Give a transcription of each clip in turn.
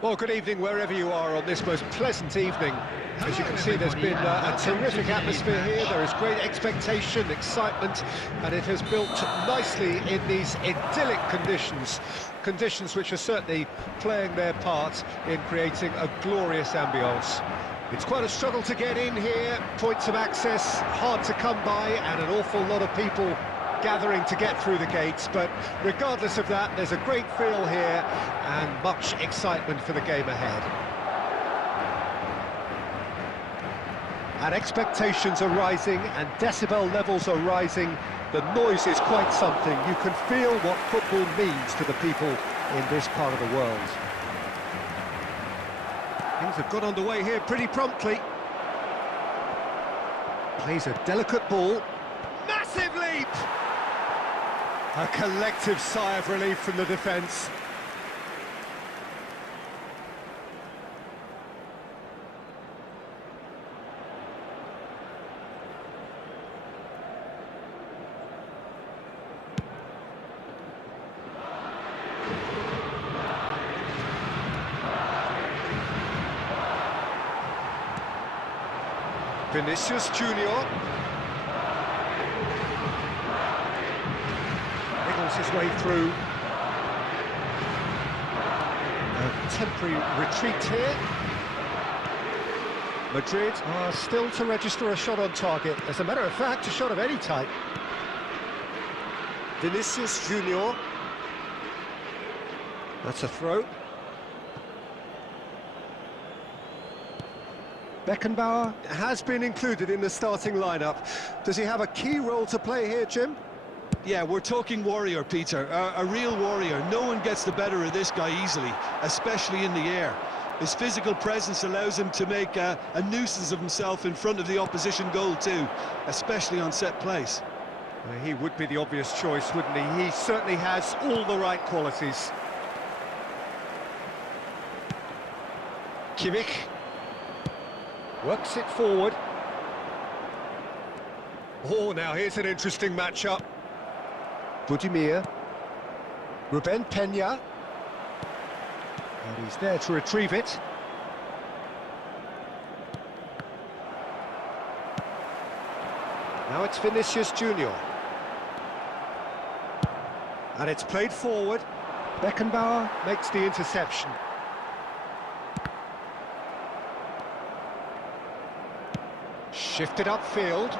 Well, good evening wherever you are on this most pleasant evening. As you can see, there's been a terrific atmosphere here. There is great expectation, excitement, and it has built nicely in these idyllic conditions. Conditions which are certainly playing their part in creating a glorious ambience. It's quite a struggle to get in here, points of access hard to come by, and an awful lot of people gathering to get through the gates, but regardless of that, there's a great feel here and much excitement for the game ahead. And expectations are rising and decibel levels are rising. The noise is quite something. You can feel what football means to the people in this part of the world. Things have got underway here pretty promptly. Plays a delicate ball. Massive leap! A collective sigh of relief from the defence. Vinicius Junior. His way through. A temporary retreat here. Madrid are still to register a shot on target. As a matter of fact, a shot of any type. Vinicius Junior. That's a throw. Beckenbauer has been included in the starting lineup. Does he have a key role to play here, Jim? Yeah, we're talking warrior, Peter, a real warrior. No one gets the better of this guy easily, especially in the air. His physical presence allows him to make a nuisance of himself in front of the opposition goal too, especially on set plays. Well, he would be the obvious choice, wouldn't he? He certainly has all the right qualities. Kimmich works it forward. Oh, now here's an interesting matchup. Budimir, Ruben Peña, and he's there to retrieve it. Now it's Vinicius Junior. And it's played forward. Beckenbauer makes the interception. Shifted upfield.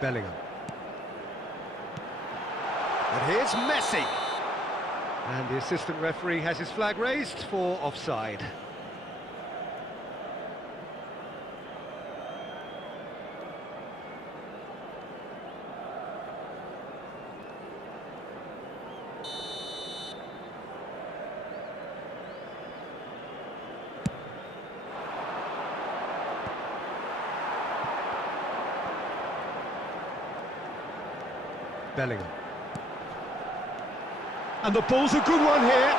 Bellingham. And here's Messi. And the assistant referee has his flag raised for offside. Bellingham. And the ball's a good one here.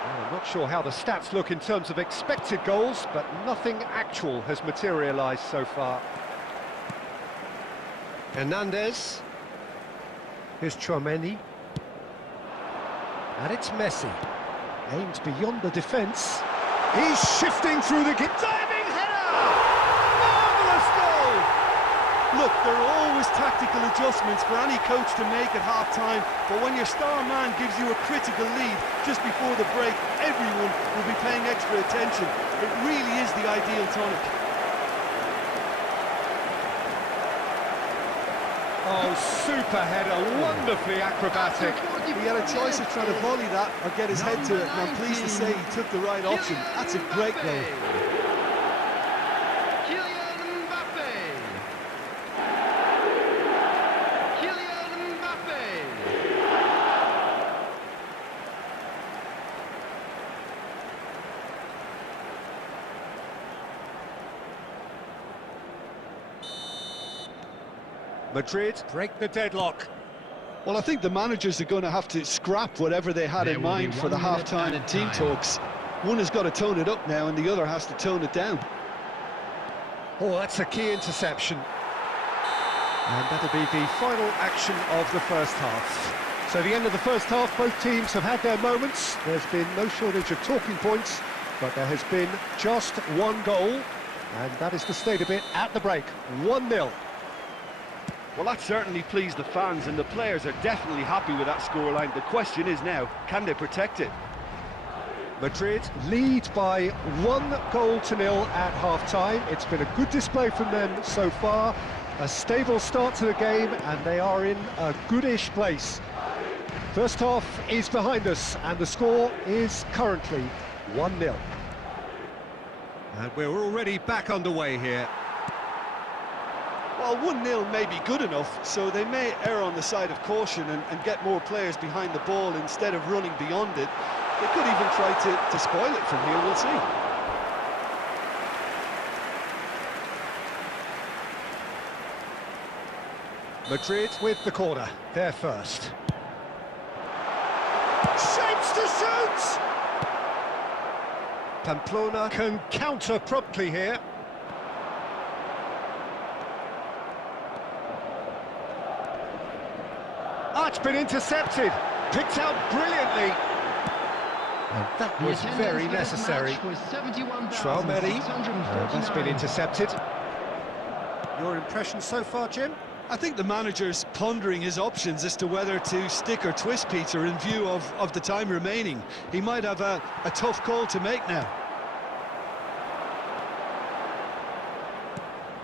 Well, I'm not sure how the stats look in terms of expected goals, but nothing actual has materialised so far. Hernandez. Here's Tchouaméni. And it's Messi. Aimed beyond the defence. He's shifting through the... Diving header! Marvellous goal! Look, there are always tactical adjustments for any coach to make at half-time, but when your star man gives you a critical lead just before the break, everyone will be paying extra attention. It really is the ideal tonic. Oh, super header, wonderfully acrobatic. He had a choice of trying to volley that or get his head to it, and I'm pleased to say he took the right option. That's a great goal. Madrid break the deadlock. Well, I think the managers are going to have to scrap whatever they had in mind for the half-time team talks. One has got to tone it up now and the other has to tone it down. Oh, that's a key interception. And that'll be the final action of the first half. So the end of the first half, both teams have had their moments. There's been no shortage of talking points, but there has been just one goal, and that is the state of it at the break. 1-0. Well, that certainly pleased the fans, and the players are definitely happy with that scoreline. The question is now, can they protect it? Madrid lead by 1-0 at half-time. It's been a good display from them so far. A stable start to the game, and they are in a goodish place. First half is behind us, and the score is currently 1-0. And we're already back underway here. Well, 1-0 may be good enough, so they may err on the side of caution and get more players behind the ball instead of running beyond it. They could even try to spoil it from here, we'll see. Madrid with the corner, they're first. Shapes to shoot! Pamplona can counter promptly here. It's been intercepted, picked out brilliantly. And that was very necessary. Traumeri, that's been intercepted. Your impression so far, Jim? I think the manager's pondering his options as to whether to stick or twist Peter in view of the time remaining. He might have a tough call to make now.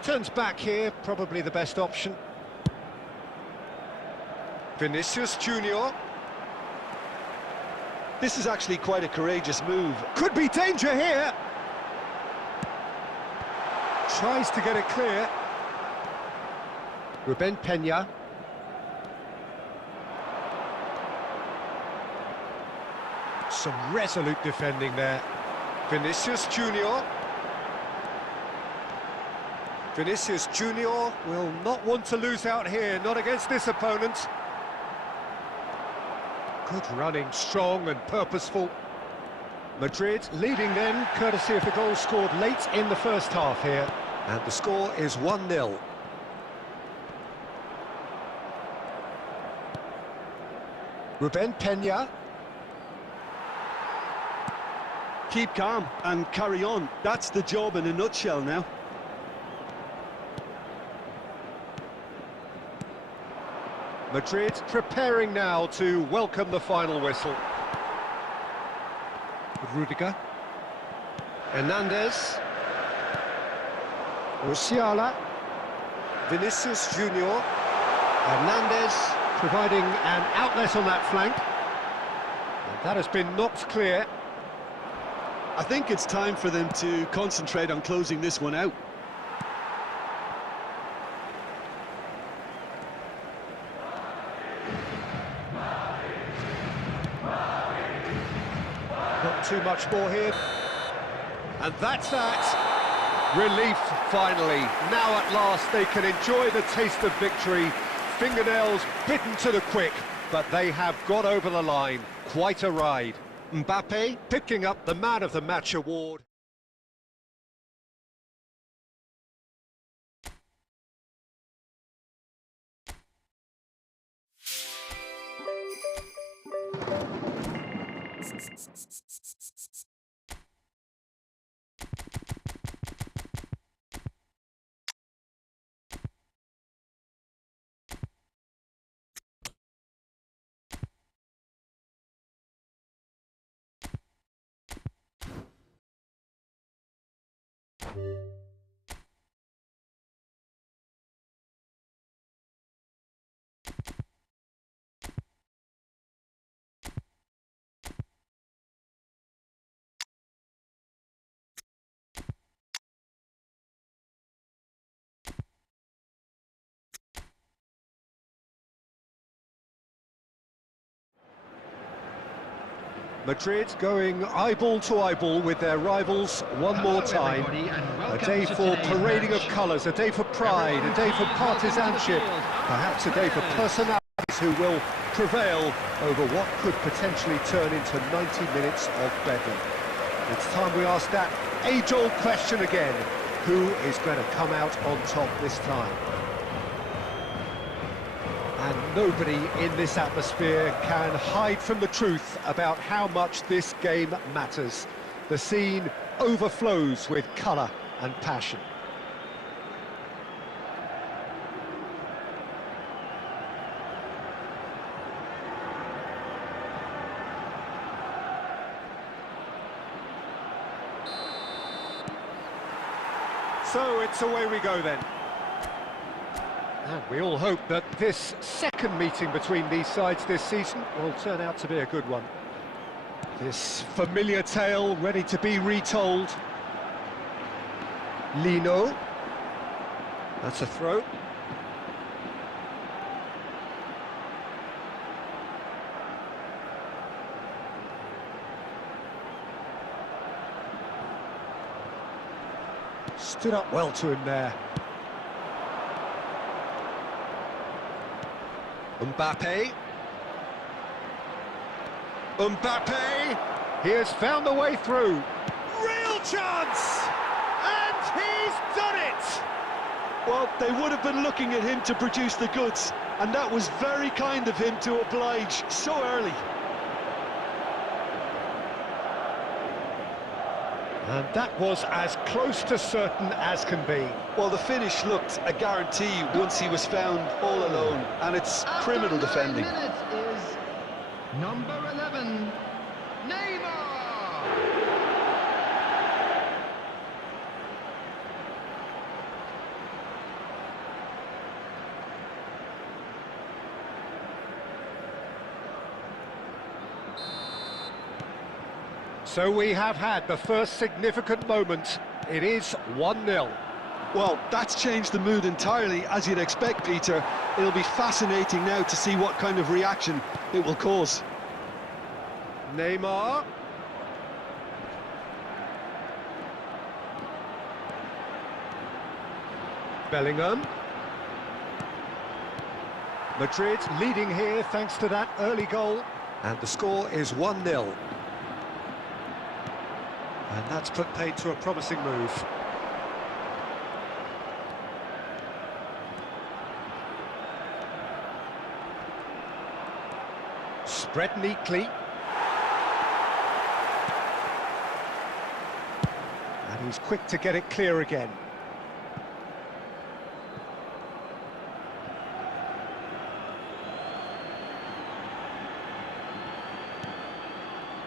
Turns back here, probably the best option. Vinicius Junior. This is actually quite a courageous move. Could be danger here. Tries to get it clear. Ruben Peña. Some resolute defending there. Vinicius Junior. Vinicius Junior will not want to lose out here, not against this opponent. Good running, strong and purposeful. Madrid leading then, courtesy of the goal scored late in the first half here. And the score is 1-0. Ruben Peña. Keep calm and carry on. That's the job in a nutshell now. Madrid preparing now to welcome the final whistle. Rudiger. Hernandez. Musiala. Vinicius Junior. Hernandez providing an outlet on that flank. And that has been knocked clear. I think it's time for them to concentrate on closing this one out. Not too much more here. And that's that. Relief, finally. Now at last they can enjoy the taste of victory. Fingernails bitten to the quick, but they have got over the line. Quite a ride. Mbappe picking up the Man of the Match award. Madrid going eyeball to eyeball with their rivals one more time. A day for parading of colours, a day for pride, a day for partisanship, perhaps a day for personalities who will prevail over what could potentially turn into 90 minutes of bedlam. It's time we ask that age-old question again. Who is going to come out on top this time? And Nobody in this atmosphere can hide from the truth about how much this game matters. The scene overflows with colour and passion. So it's away we go then. And we all hope that this second meeting between these sides this season will turn out to be a good one. This familiar tale ready to be retold. Lino. That's a throw. Stood up well to him there. Mbappe. Mbappe! He has found the way through. Real chance! And he's done it! Well, they would have been looking at him to produce the goods, and that was very kind of him to oblige so early. And that was as close to certain as can be. Well, the finish looked a guarantee once he was found all alone, and it's criminal defending. After 9 minutes is number 11, Neymar. So we have had the first significant moment. It is 1-0. Well, that's changed the mood entirely, as you'd expect, Peter. It'll be fascinating now to see what kind of reaction it will cause. Neymar. Bellingham. Madrid leading here thanks to that early goal. And the score is 1-0. And that's put paid to a promising move. Spread neatly. And he's quick to get it clear again.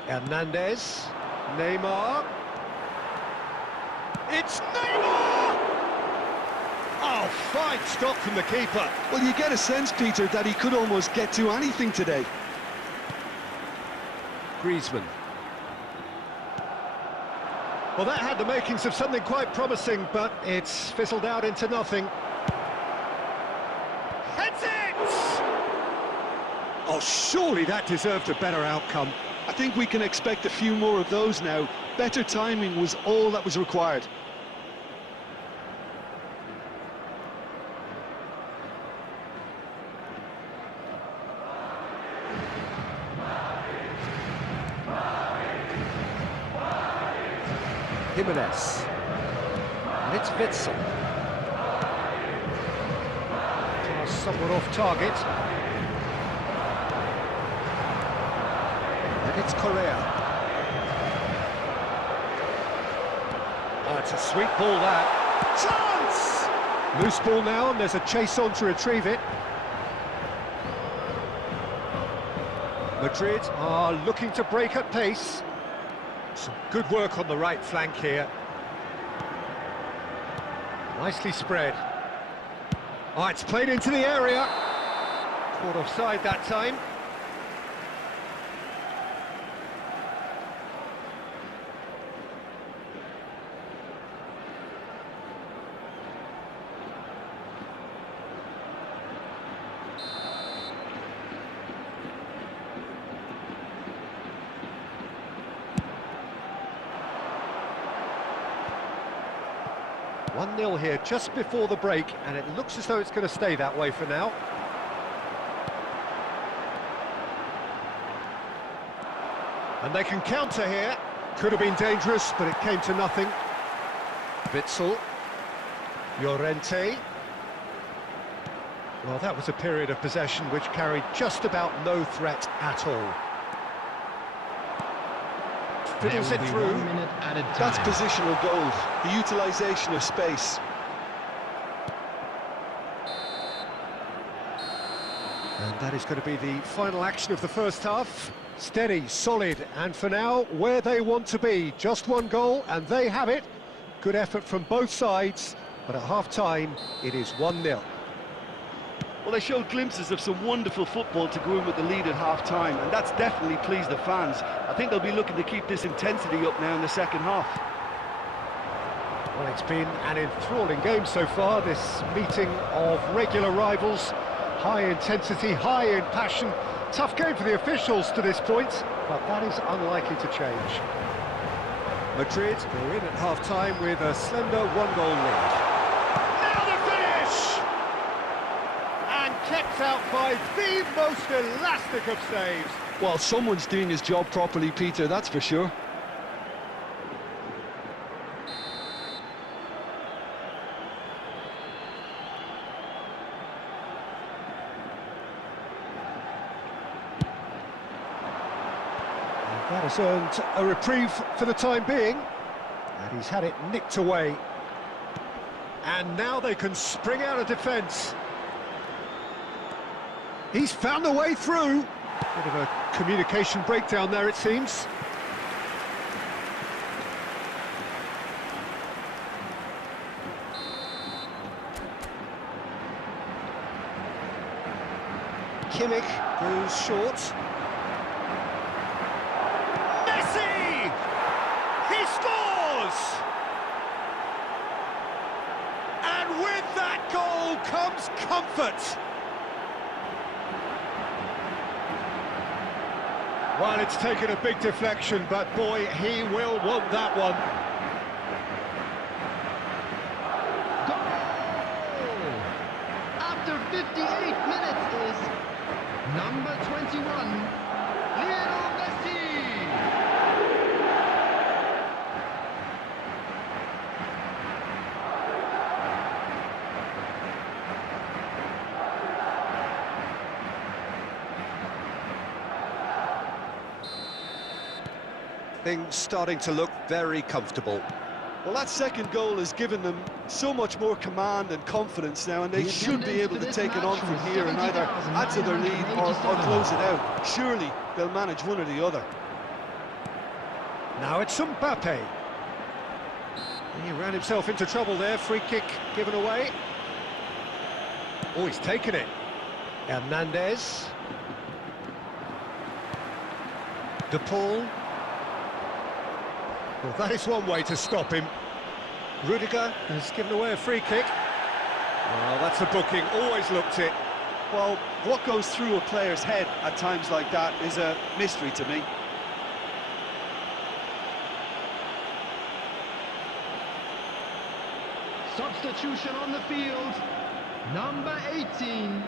Hernandez. Neymar. It's Neymar! Oh, fine stop from the keeper. Well, you get a sense, Peter, that he could almost get to anything today. Griezmann. Well, that had the makings of something quite promising, but it's fizzled out into nothing. Heads it! Oh, surely that deserved a better outcome. I think we can expect a few more of those now. Better timing was all that was required. Jimenez. And it's Witsel. Pass somewhat off target. And it's Correa. Oh, it's a sweet ball, that. Chance! Loose ball now, and there's a chase on to retrieve it. Madrid are looking to break at pace. Some good work on the right flank here. Nicely spread. Oh, it's played into the area. Caught offside that time. One 1-0 here just before the break, and it looks as though it's going to stay that way for now. And they can counter here. Could have been dangerous, but it came to nothing. Witsel. Llorente. Well, that was a period of possession which carried just about no threat at all. Fiddles it through. 1 minute added time. That's positional goal, the utilisation of space. And that is going to be the final action of the first half. Steady, solid, and for now, where they want to be. Just one goal, and they have it. Good effort from both sides, but at half-time, it is 1-0. Well, they showed glimpses of some wonderful football to go in with the lead at half-time, and that's definitely pleased the fans. I think they'll be looking to keep this intensity up now in the second half. Well, it's been an enthralling game so far, this meeting of regular rivals. High intensity, high in passion. Tough game for the officials to this point, but that is unlikely to change. Madrid go in at half-time with a slender one-goal lead. Now the finish! And kept out by the most elastic of saves. Well, someone's doing his job properly, Peter, that's for sure. That has earned a reprieve for the time being, and he's had it nicked away. And now they can spring out of defence. He's found a way through. Bit of a communication breakdown there, it seems. Kimmich goes short. He scores! And with that goal comes comfort. Well, it's taken a big deflection, but boy, he will want that one. Goal! After 58 minutes is number 21, Lionel Messi. Things starting to look very comfortable. Well, that second goal has given them so much more command and confidence now, and they should be able to take it on from here and either add to their lead or close it out. Surely they'll manage one or the other. Now it's Mbappe. He ran himself into trouble there, free kick given away. Oh, he's taken it. Hernandez. De Paul. Well, that is one way to stop him. Rudiger has given away a free kick. Well, that's a booking, always looked it. Well, what goes through a player's head at times like that is a mystery to me. Substitution on the field, number 18.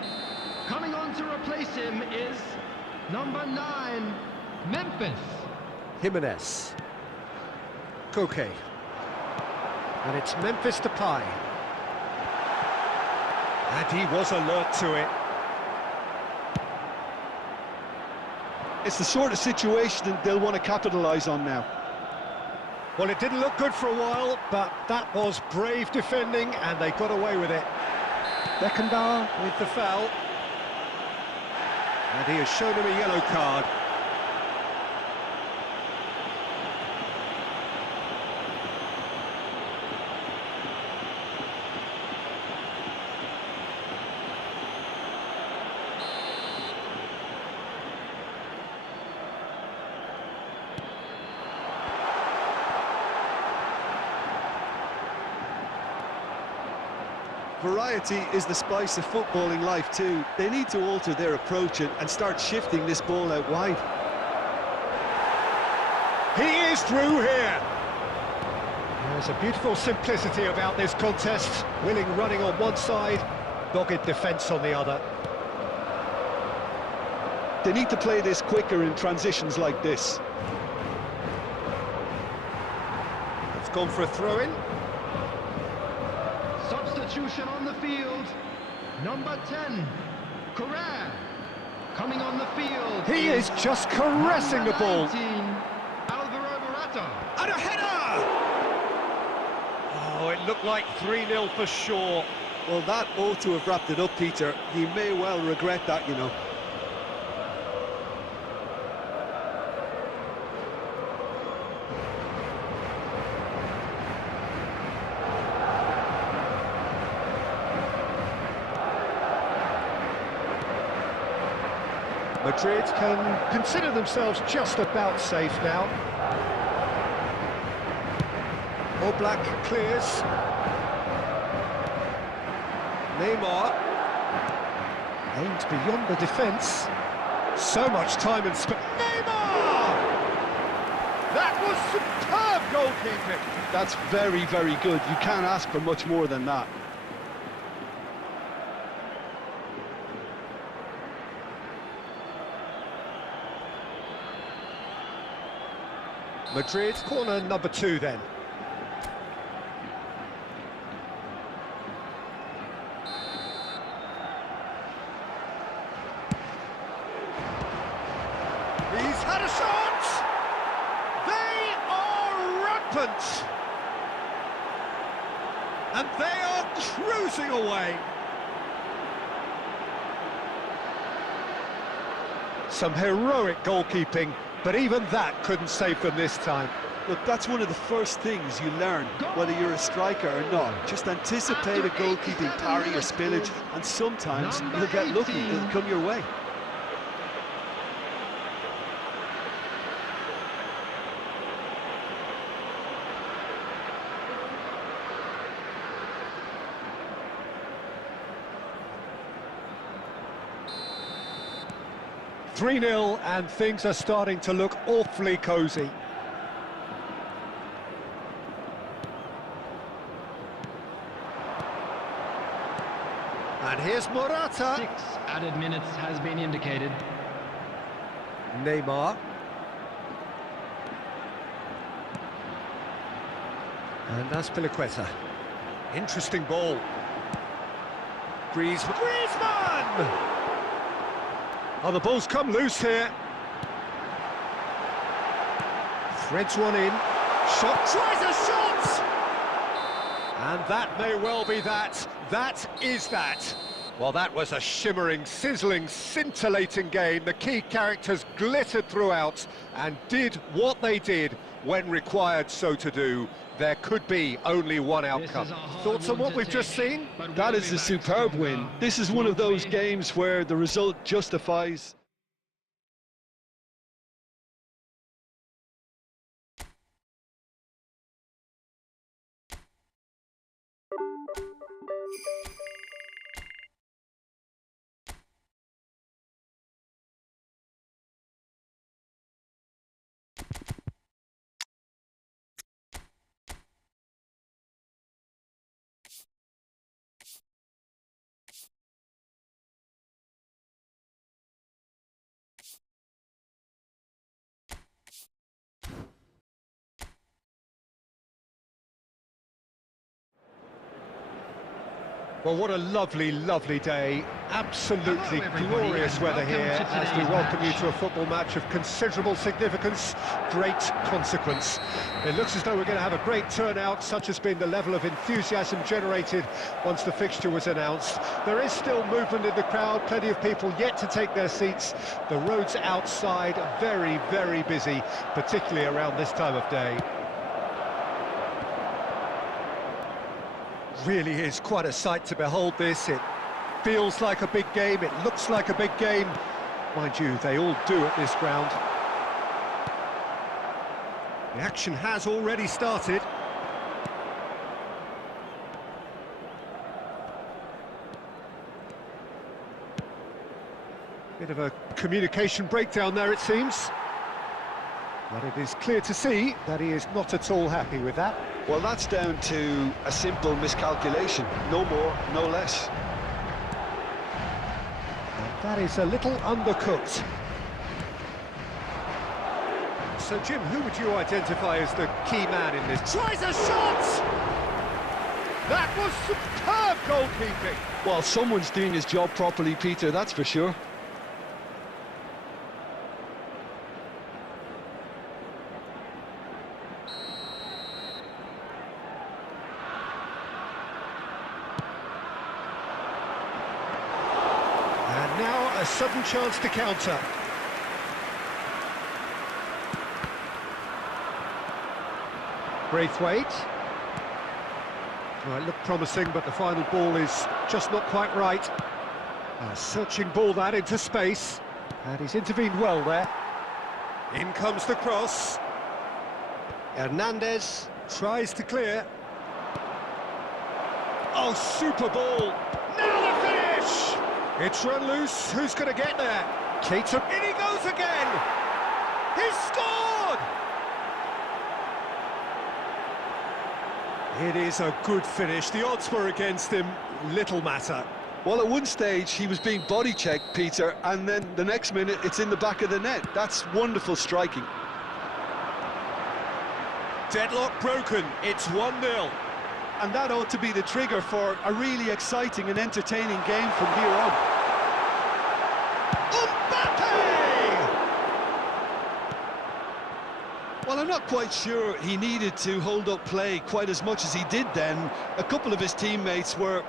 Coming on to replace him is number 9, Memphis. Jimenez. Koke. And it's Memphis Depay. And he was alert to it. It's the sort of situation that they'll want to capitalise on now. Well, it didn't look good for a while, but that was brave defending, and they got away with it. Beckenbauer with the foul. And he has shown him a yellow card. Variety is the spice of footballing life too. They need to alter their approach and start shifting this ball out wide. He is through here. There's a beautiful simplicity about this contest. Willing running on one side, dogged defence on the other. They need to play this quicker in transitions like this. It's gone for a throw-in. Substitution on the field, number 10, Correa. Coming on the field. He is just caressing the ball. 19, Alvaro Morata. And a header! Oh, it looked like 3-0 for sure. Well, that ought to have wrapped it up, Peter. He may well regret that, you know. Madrid can consider themselves just about safe now. Oblak clears. Neymar aims beyond the defence. So much time and space. Neymar! That was superb goalkeeping. That's very, very good. You can't ask for much more than that. Madrid, corner number 2 then. He's had a shot! They are rampant! And they are cruising away! Some heroic goalkeeping, but even that couldn't save them this time. Look, that's one of the first things you learn, whether you're a striker or not. Just anticipate a goalkeeping parry or spillage, and sometimes you'll get lucky, it'll come your way. (3-0) and things are starting to look awfully cosy. And here's Morata. 6 added minutes has been indicated. Neymar. And that's Piliqueta. Interesting ball. Griezmann! Oh, the ball's come loose here. Threads one in. Shot, tries a shot! And that may well be that. That is that. Well, that was a shimmering, sizzling, scintillating game. The key characters glittered throughout and did what they did when required so to do. There could be only one outcome. Thoughts on what we've just seen? That is a superb win. This is one of those games where the result justifies. Well, what a lovely, lovely day. Absolutely glorious weather here as we welcome you to a football match of considerable significance, great consequence. It looks as though we're going to have a great turnout, such has been the level of enthusiasm generated once the fixture was announced. There is still movement in the crowd, plenty of people yet to take their seats. The roads outside are very, very busy, particularly around this time of day. Really is quite a sight to behold this. It feels like a big game, it looks like a big game. Mind you, they all do at this ground. The action has already started. Bit of a communication breakdown there, it seems. But it is clear to see that he is not at all happy with that. Well, that's down to a simple miscalculation. No more, no less. And that is a little undercooked. So, Jim, who would you identify as the key man in this? Tries a shot! That was superb goalkeeping. Well, someone's doing his job properly, Peter, that's for sure. And now a sudden chance to counter. Braithwaite. Well, it looked promising, but the final ball is just not quite right. A searching ball that into space, and he's intervened well there. In comes the cross. Hernandez tries to clear. Oh, super ball. Now the finish! It's run loose. Who's going to get there? Keita. In he goes again! He's scored! It is a good finish. The odds were against him. Little matter. Well, at one stage, he was being body-checked, Peter, and then the next minute, it's in the back of the net. That's wonderful striking. Deadlock broken. It's 1-0. And that ought to be the trigger for a really exciting and entertaining game from here on. Well, I'm not quite sure he needed to hold up play quite as much as he did then. A couple of his teammates were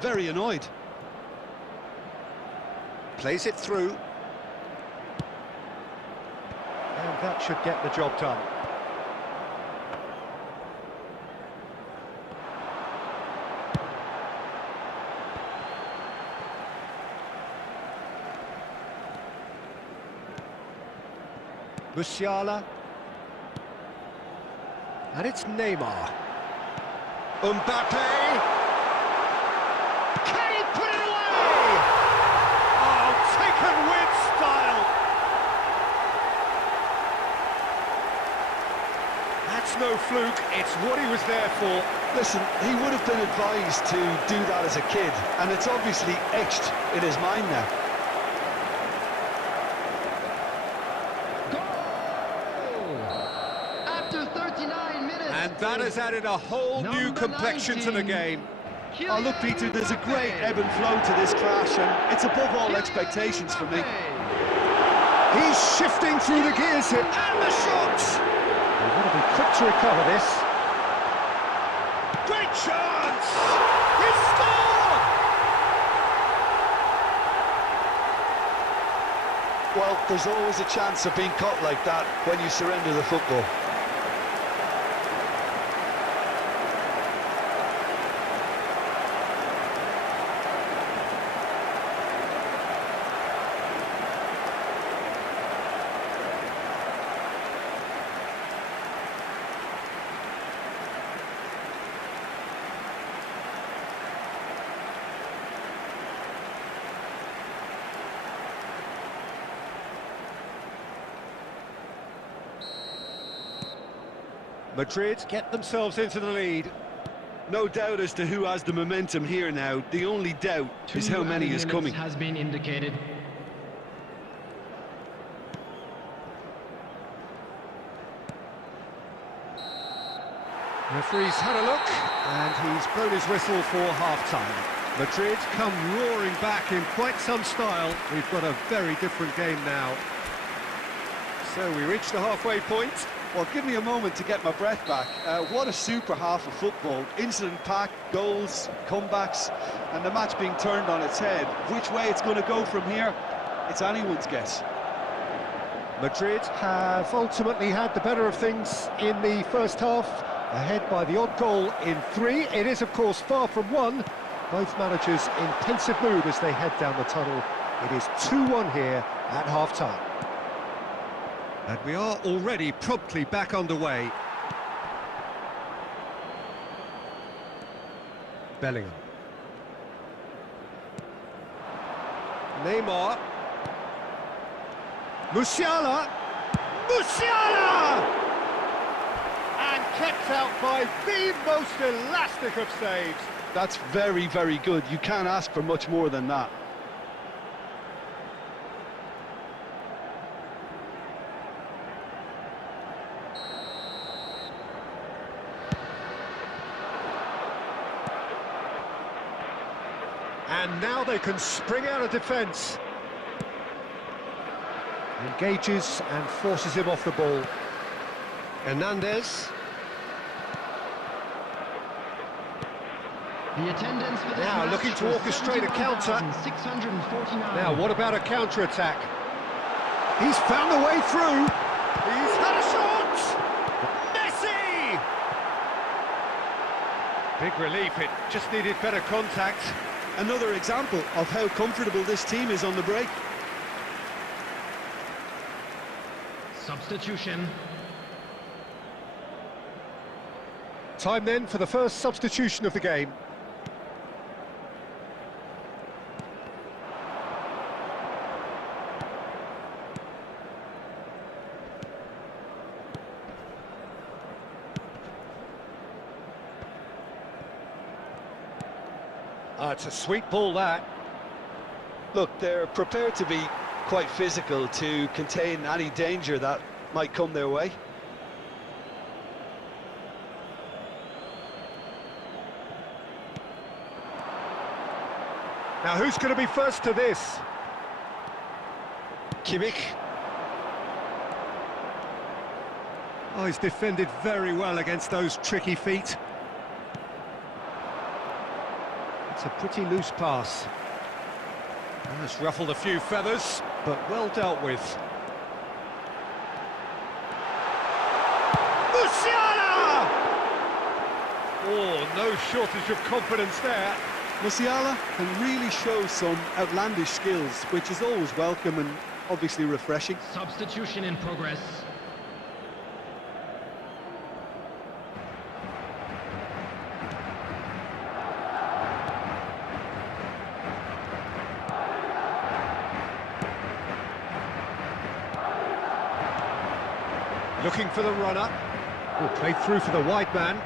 very annoyed. Plays it through. And that should get the job done. Musiala. And it's Neymar. Mbappe! Can he put it away? Oh, taken with style! That's no fluke, it's what he was there for. Listen, he would have been advised to do that as a kid, and it's obviously etched in his mind now. And that has added a whole new complexion to the game. Oh, look, Peter, there's a great ebb and flow to this clash, and it's above all expectations for me. He's shifting through the gears here, and the shot! They've got to be quick to recover this. Great chance! He's scored! Well, there's always a chance of being caught like that when you surrender the football. Madrid get themselves into the lead. No doubt as to who has the momentum here now. The only doubt is how many is coming. Has been indicated. Referee's had a look, and he's blown his whistle for half-time. Madrid come roaring back in quite some style. We've got a very different game now. So we reach the halfway point. Well, give me a moment to get my breath back. What a super half of football. Incident-packed, goals, comebacks, and the match being turned on its head. Which way it's going to go from here, it's anyone's guess. Madrid have ultimately had the better of things in the first half, ahead by the odd goal in 3. It is, of course, far from 1. Both managers in pensive mood as they head down the tunnel. It is 2-1 here at half-time. And we are already promptly back underway. Bellingham. Neymar. Musiala! Musiala! And kept out by the most elastic of saves. That's very, very good. You can't ask for much more than that. And now they can spring out of defence. Engages and forces him off the ball. Hernandez. The attendance for this Now match looking to was orchestrate a counter. 71,649. Now what about a counter-attack? He's found a way through. He's had a shot! Messi! Big relief, it just needed better contact. Another example of how comfortable this team is on the break. Substitution. Time then for the first substitution of the game. It's a sweet ball, that. Look, they're prepared to be quite physical to contain any danger that might come their way. Now who's going to be first to this? Kimmich. Oh, he's defended very well against those tricky feet. It's a pretty loose pass. Well, it's ruffled a few feathers, but well dealt with. Musiala! Oh, no shortage of confidence there. Musiala can really show some outlandish skills, which is always welcome and obviously refreshing. Substitution in progress. Looking for the runner. Oh, played through for the wide man.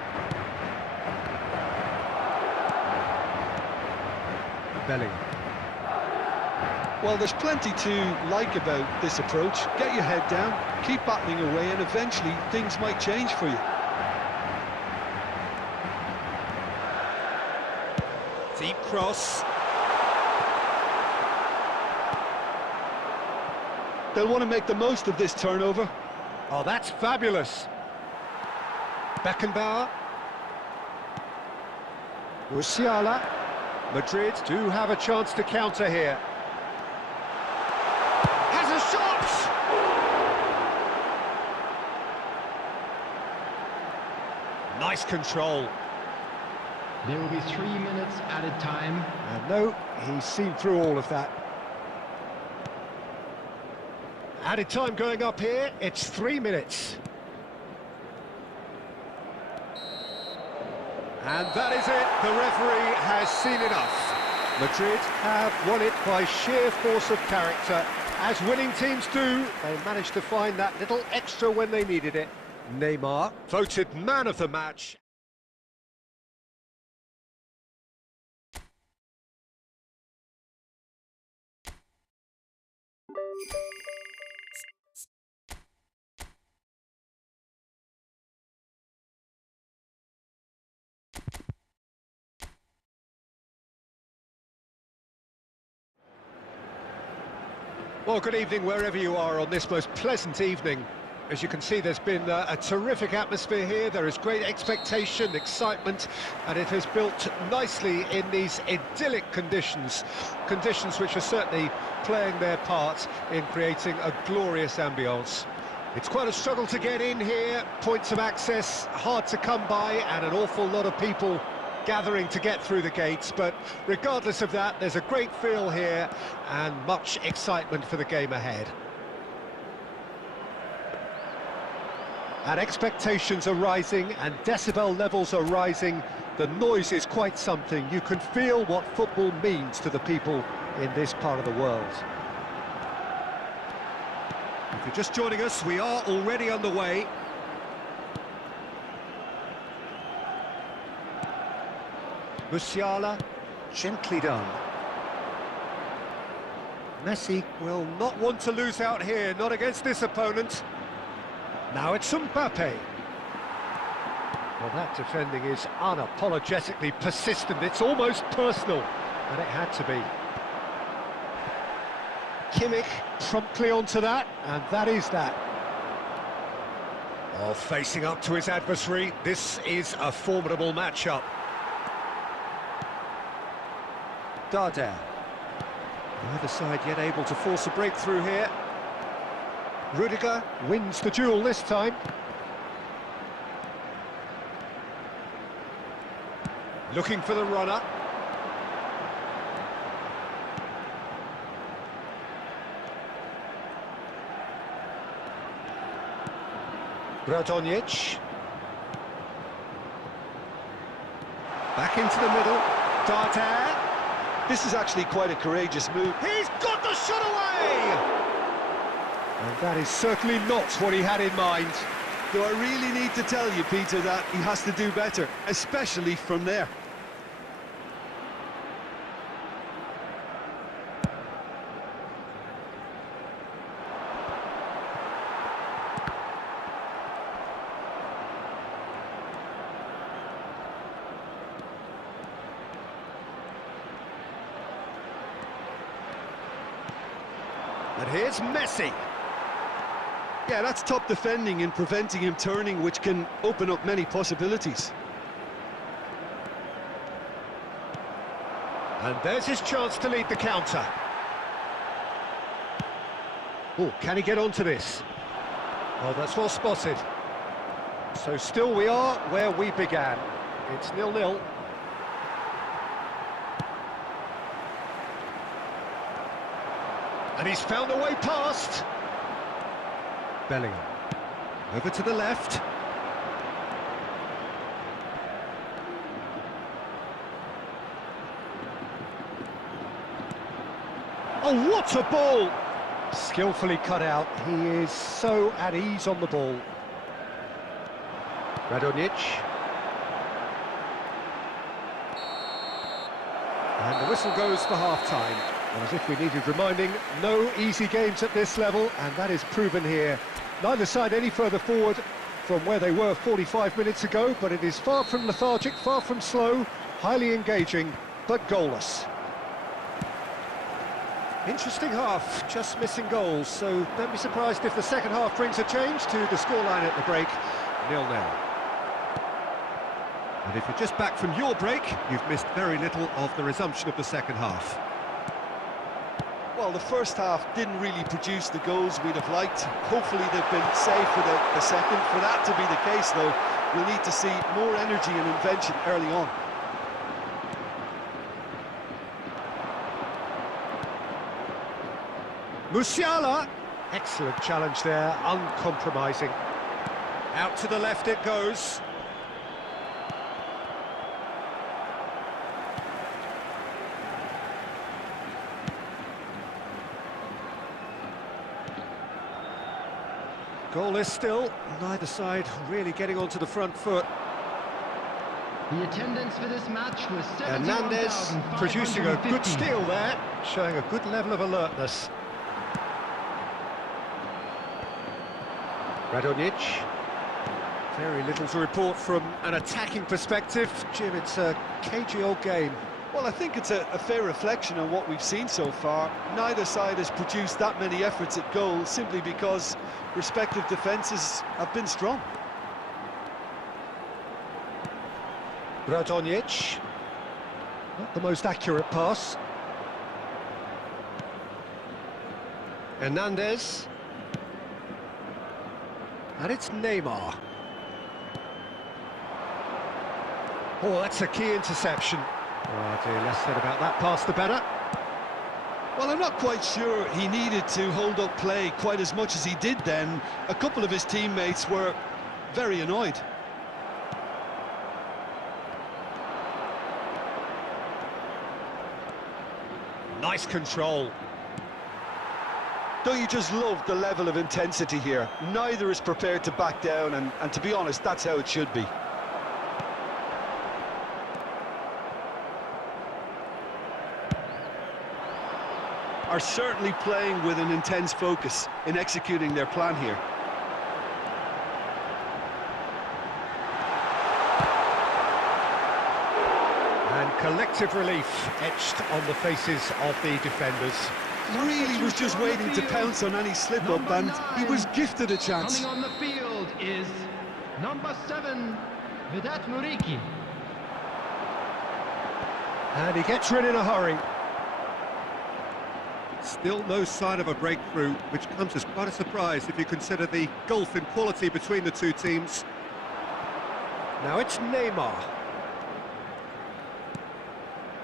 Belling. Well, there's plenty to like about this approach. Get your head down, keep battling away, and eventually things might change for you. Deep cross. They'll want to make the most of this turnover. Oh, that's fabulous. Beckenbauer. Musiala. Madrid do have a chance to counter here. Has a shot! Nice control. There will be 3 minutes added time. And no, he's seen through all of that. Added time going up here, it's 3 minutes. And that is it, the referee has seen enough. Madrid have won it by sheer force of character. As winning teams do, they managed to find that little extra when they needed it. Neymar, voted man of the match. Well, good evening wherever you are on this most pleasant evening. As you can see, there's been a terrific atmosphere here. There is great expectation, excitement, and it has built nicely in these idyllic conditions. Conditions which are certainly playing their part in creating a glorious ambience. It's quite a struggle to get in here, points of access hard to come by, and an awful lot of people gathering to get through the gates, but regardless of that, there's a great feel here and much excitement for the game ahead. And expectations are rising and decibel levels are rising. The noise is quite something. You can feel what football means to the people in this part of the world. If you're just joining us, we are already underway. Musiala, gently done. Messi will not want to lose out here, not against this opponent. Now it's Mbappe. Well, that defending is unapologetically persistent, it's almost personal. And it had to be. Kimmich promptly onto that, and that is that. Oh, facing up to his adversary, this is a formidable matchup. Darder. Neither side yet able to force a breakthrough here. Rudiger wins the duel this time. Looking for the runner. Radonjic. Back into the middle. Darder. This is actually quite a courageous move. He's got the shot away! And that is certainly not what he had in mind. Though I really need to tell you, Peter, that he has to do better, especially from there. And here's Messi. Yeah, that's top defending and preventing him turning, which can open up many possibilities. And there's his chance to lead the counter. Oh, can he get onto this? Oh, that's well spotted. So still we are where we began. It's 0-0. And he's found a way past. Bellingham. Over to the left. Oh, what a ball! Skillfully cut out. He is so at ease on the ball. Radonjic. And the whistle goes for half-time. And as if we needed reminding, no easy games at this level, and that is proven here. Neither side any further forward from where they were 45 minutes ago, but it is far from lethargic, far from slow, highly engaging, but goalless. Interesting half, just missing goals, so don't be surprised if the second half brings a change to the scoreline at the break, 0-0. And if you're just back from your break, you've missed very little of the resumption of the second half. Well, the first half didn't really produce the goals we'd have liked. Hopefully they've been saved for the second. For that to be the case, though, we'll need to see more energy and invention early on. Musiala, excellent challenge there, uncompromising. Out to the left it goes. Goalless still, neither side really getting onto the front foot. The attendance for this match was Hernandez producing a good steal there, showing a good level of alertness. Radonjic. Very little to report from an attacking perspective. Jim, it's a cagey old game. Well, I think it's a fair reflection on what we've seen so far. Neither side has produced that many efforts at goal simply because respective defences have been strong. Radonjic. Not the most accurate pass. Hernandez. And it's Neymar. Oh, that's a key interception. Oh dear, less said about that pass the better. Well, I'm not quite sure he needed to hold up play quite as much as he did then. A couple of his teammates were very annoyed. Nice control. Don't you just love the level of intensity here? Neither is prepared to back down, and to be honest, that's how it should be. Are certainly playing with an intense focus in executing their plan here. And Collective relief etched on the faces of the defenders. Really was just waiting to pounce on any slip-up, and he was gifted a chance. Coming on the field is number 7, Vedat Muriqi. And he gets rid in a hurry. Still no sign of a breakthrough, which comes as quite a surprise if you consider the gulf in quality between the two teams. Now it's Neymar.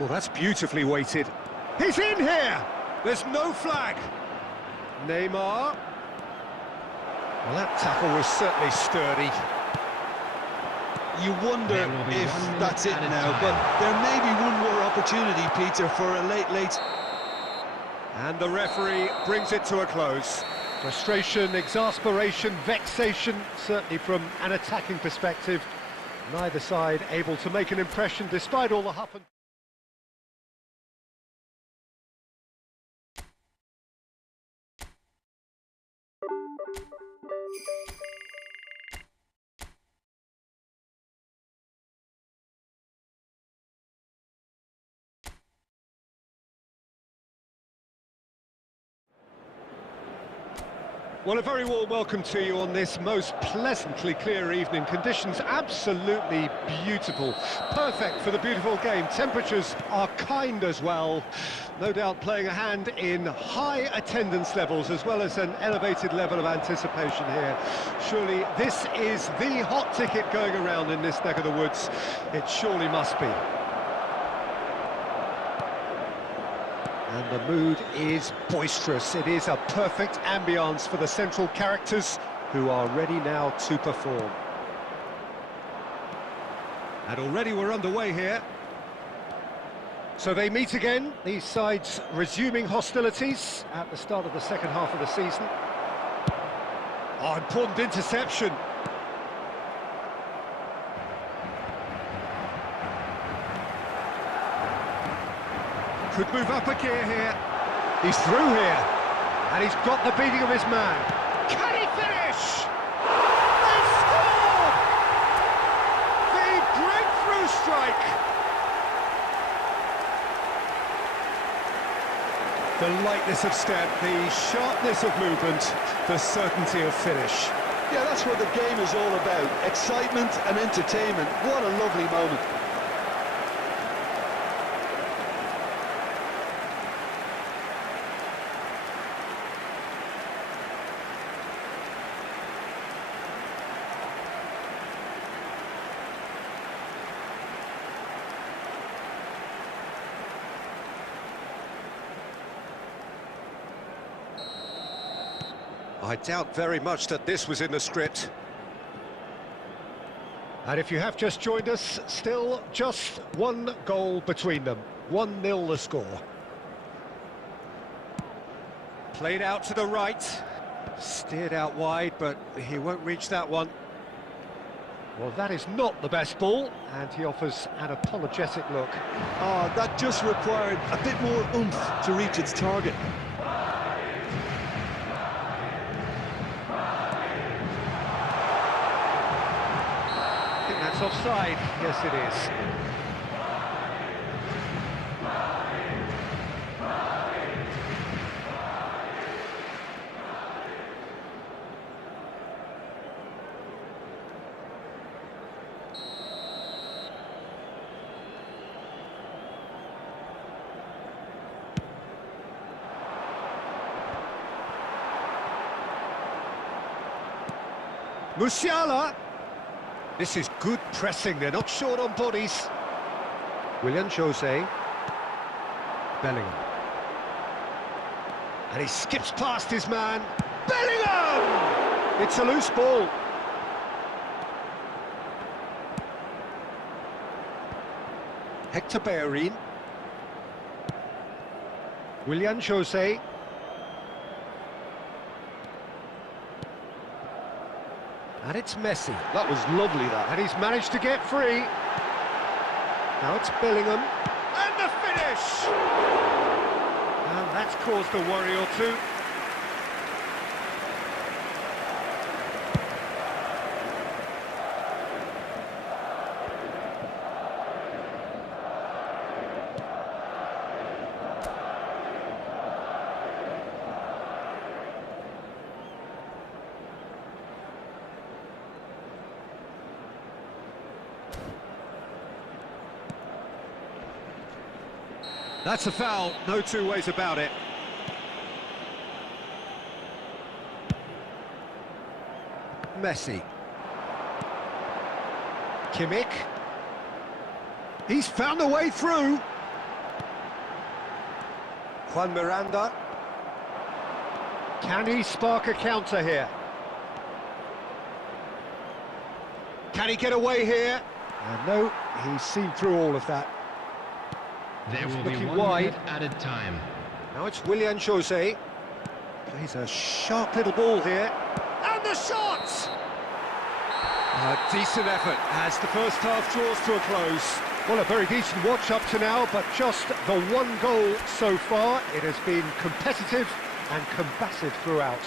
Well, that's beautifully weighted. He's in here! There's no flag. Neymar. Well, that tackle was certainly sturdy. You wonder if that's it now, but there may be one more opportunity, Peter, for a late... And the referee brings it to a close. Frustration, exasperation, vexation, certainly from an attacking perspective. Neither side able to make an impression despite all the huff and... Well, a very warm welcome to you on this most pleasantly clear evening. Conditions absolutely beautiful. Perfect for the beautiful game. Temperatures are kind as well. No doubt playing a hand in high attendance levels as well as an elevated level of anticipation here. Surely this is the hot ticket going around in this neck of the woods. It surely must be. And the mood is boisterous. It is a perfect ambience for the central characters who are ready now to perform. And already we're underway here. So they meet again, these sides resuming hostilities at the start of the second half of the season. Oh, important interception. Could move up a gear here. He's through here. And he's got the beating of his man. Can he finish? They scored! The breakthrough strike. The lightness of step, the sharpness of movement, the certainty of finish. Yeah, that's what the game is all about. Excitement and entertainment. What a lovely moment. I doubt very much that this was in the script. And if you have just joined us, still just one goal between them. 1-0 the score. Played out to the right. Steered out wide, but he won't reach that one. Well, that is not the best ball, and he offers an apologetic look. Oh, that just required a bit more oomph to reach its target. That's offside. Yes, it is. Musiala. This is good pressing, they're not short on bodies. Willian Jose. Bellingham. And he skips past his man. Bellingham! It's a loose ball. Hector Bellerin. Willian Jose. And it's Messi. That was lovely, that. And he's managed to get free. Now it's Bellingham. And the finish! And that's caused a worry or two. That's a foul, no two ways about it. Messi. Kimmich. He's found a way through. Juan Miranda. Can he spark a counter here? Can he get away here? No, he's seen through all of that. There will be Looking 1 wide. minute added time. Now it's Willian Jose. Plays a sharp little ball here. And the shot! A decent effort as the first half draws to a close. Well, a very decent watch up to now, but just the one goal so far. It has been competitive and combative throughout.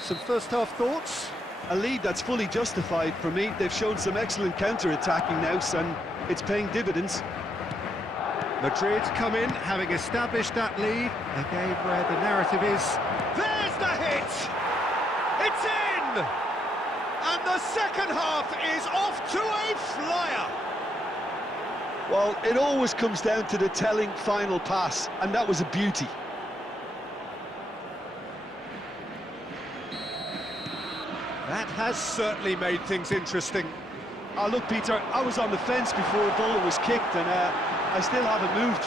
Some first half thoughts? A lead that's fully justified for me. They've shown some excellent counter-attacking now, and it's paying dividends. Madrid come in, having established that lead. A game where the narrative is, there's the hit! It's in! And the second half is off to a flyer! Well, it always comes down to the telling final pass, and that was a beauty. That has certainly made things interesting. Oh, look, Peter, I was on the fence before the ball was kicked, and I still haven't moved.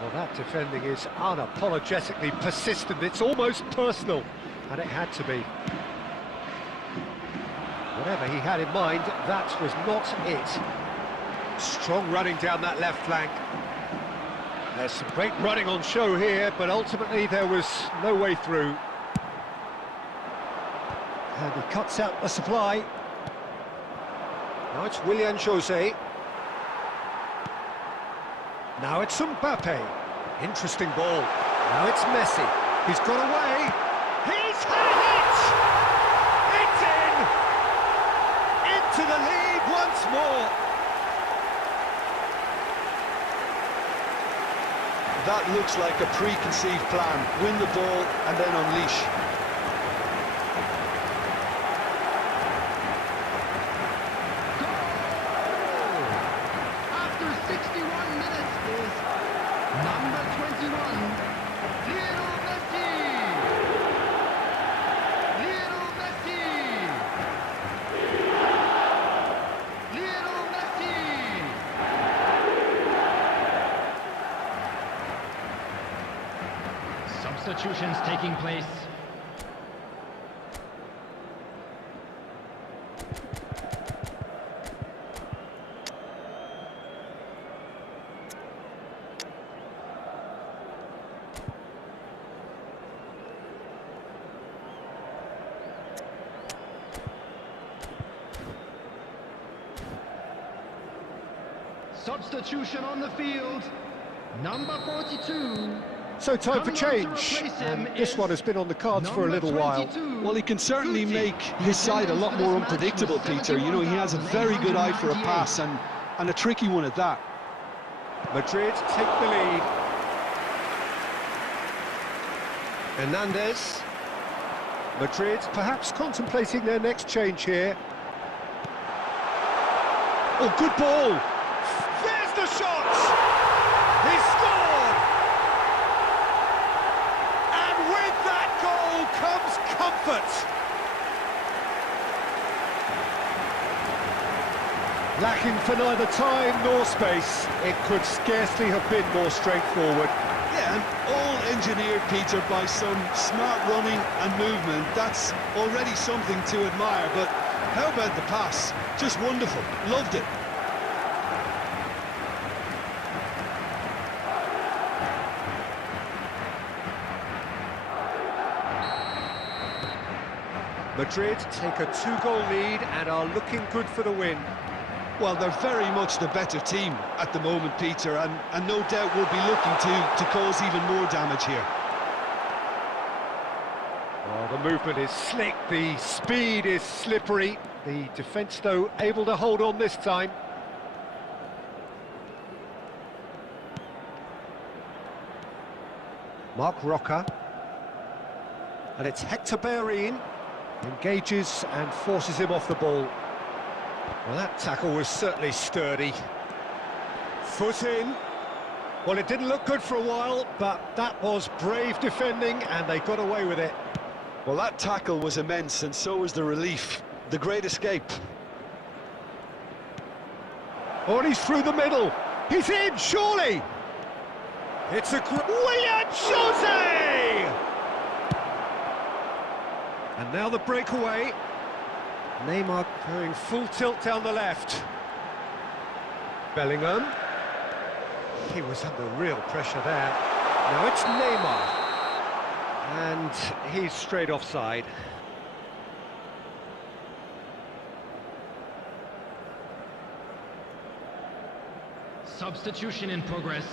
Well, that defending is unapologetically persistent. It's almost personal, and it had to be. Whatever he had in mind, that was not it. Strong running down that left flank. There's some great running on show here, but ultimately there was no way through. And he cuts out the supply. Now it's Willian Jose. Now it's Mbappe. Interesting ball. Now it's Messi. He's got away. He's had it! It's in! Into the lead once more. That looks like a preconceived plan. Win the ball and then unleash. Goal! After 61 minutes is number 21, Lionel Messi! Lionel Messi! Lionel Messi! Substitutions taking place. Substitution on the field. Number 42. So time for Coming on to change, replace him and this is one has been on the cards for a little while. Well, he can certainly make his side a lot more unpredictable, Peter. You know, he has a very good eye for a pass, and a tricky one at that. Madrid take the lead. Hernandez. Madrid perhaps contemplating their next change here. Oh, good ball! There's the shot! He scored! And with that goal comes comfort! Lacking for neither time nor space, it could scarcely have been more straightforward. Yeah, and all engineered, Peter, by some smart running and movement. That's already something to admire, but how about the pass? Just wonderful. Loved it. Madrid take a two-goal lead and are looking good for the win. Well, they're very much the better team at the moment, Peter, and no doubt will be looking to cause even more damage here. Oh, the movement is slick, the speed is slippery. The defence, though, able to hold on this time. Marc Roca. And it's Hector Bellerin. Engages and forces him off the ball. Well, that tackle was certainly sturdy. Foot in. Well, it didn't look good for a while, but that was brave defending, and they got away with it. Well, that tackle was immense, and so was the relief. The great escape. Oh, and he's through the middle. He's in, surely! It's a William Jose! And now the breakaway. Neymar going full tilt down the left. Bellingham. He was under real pressure there. Now it's Neymar. And he's straight offside. Substitution in progress.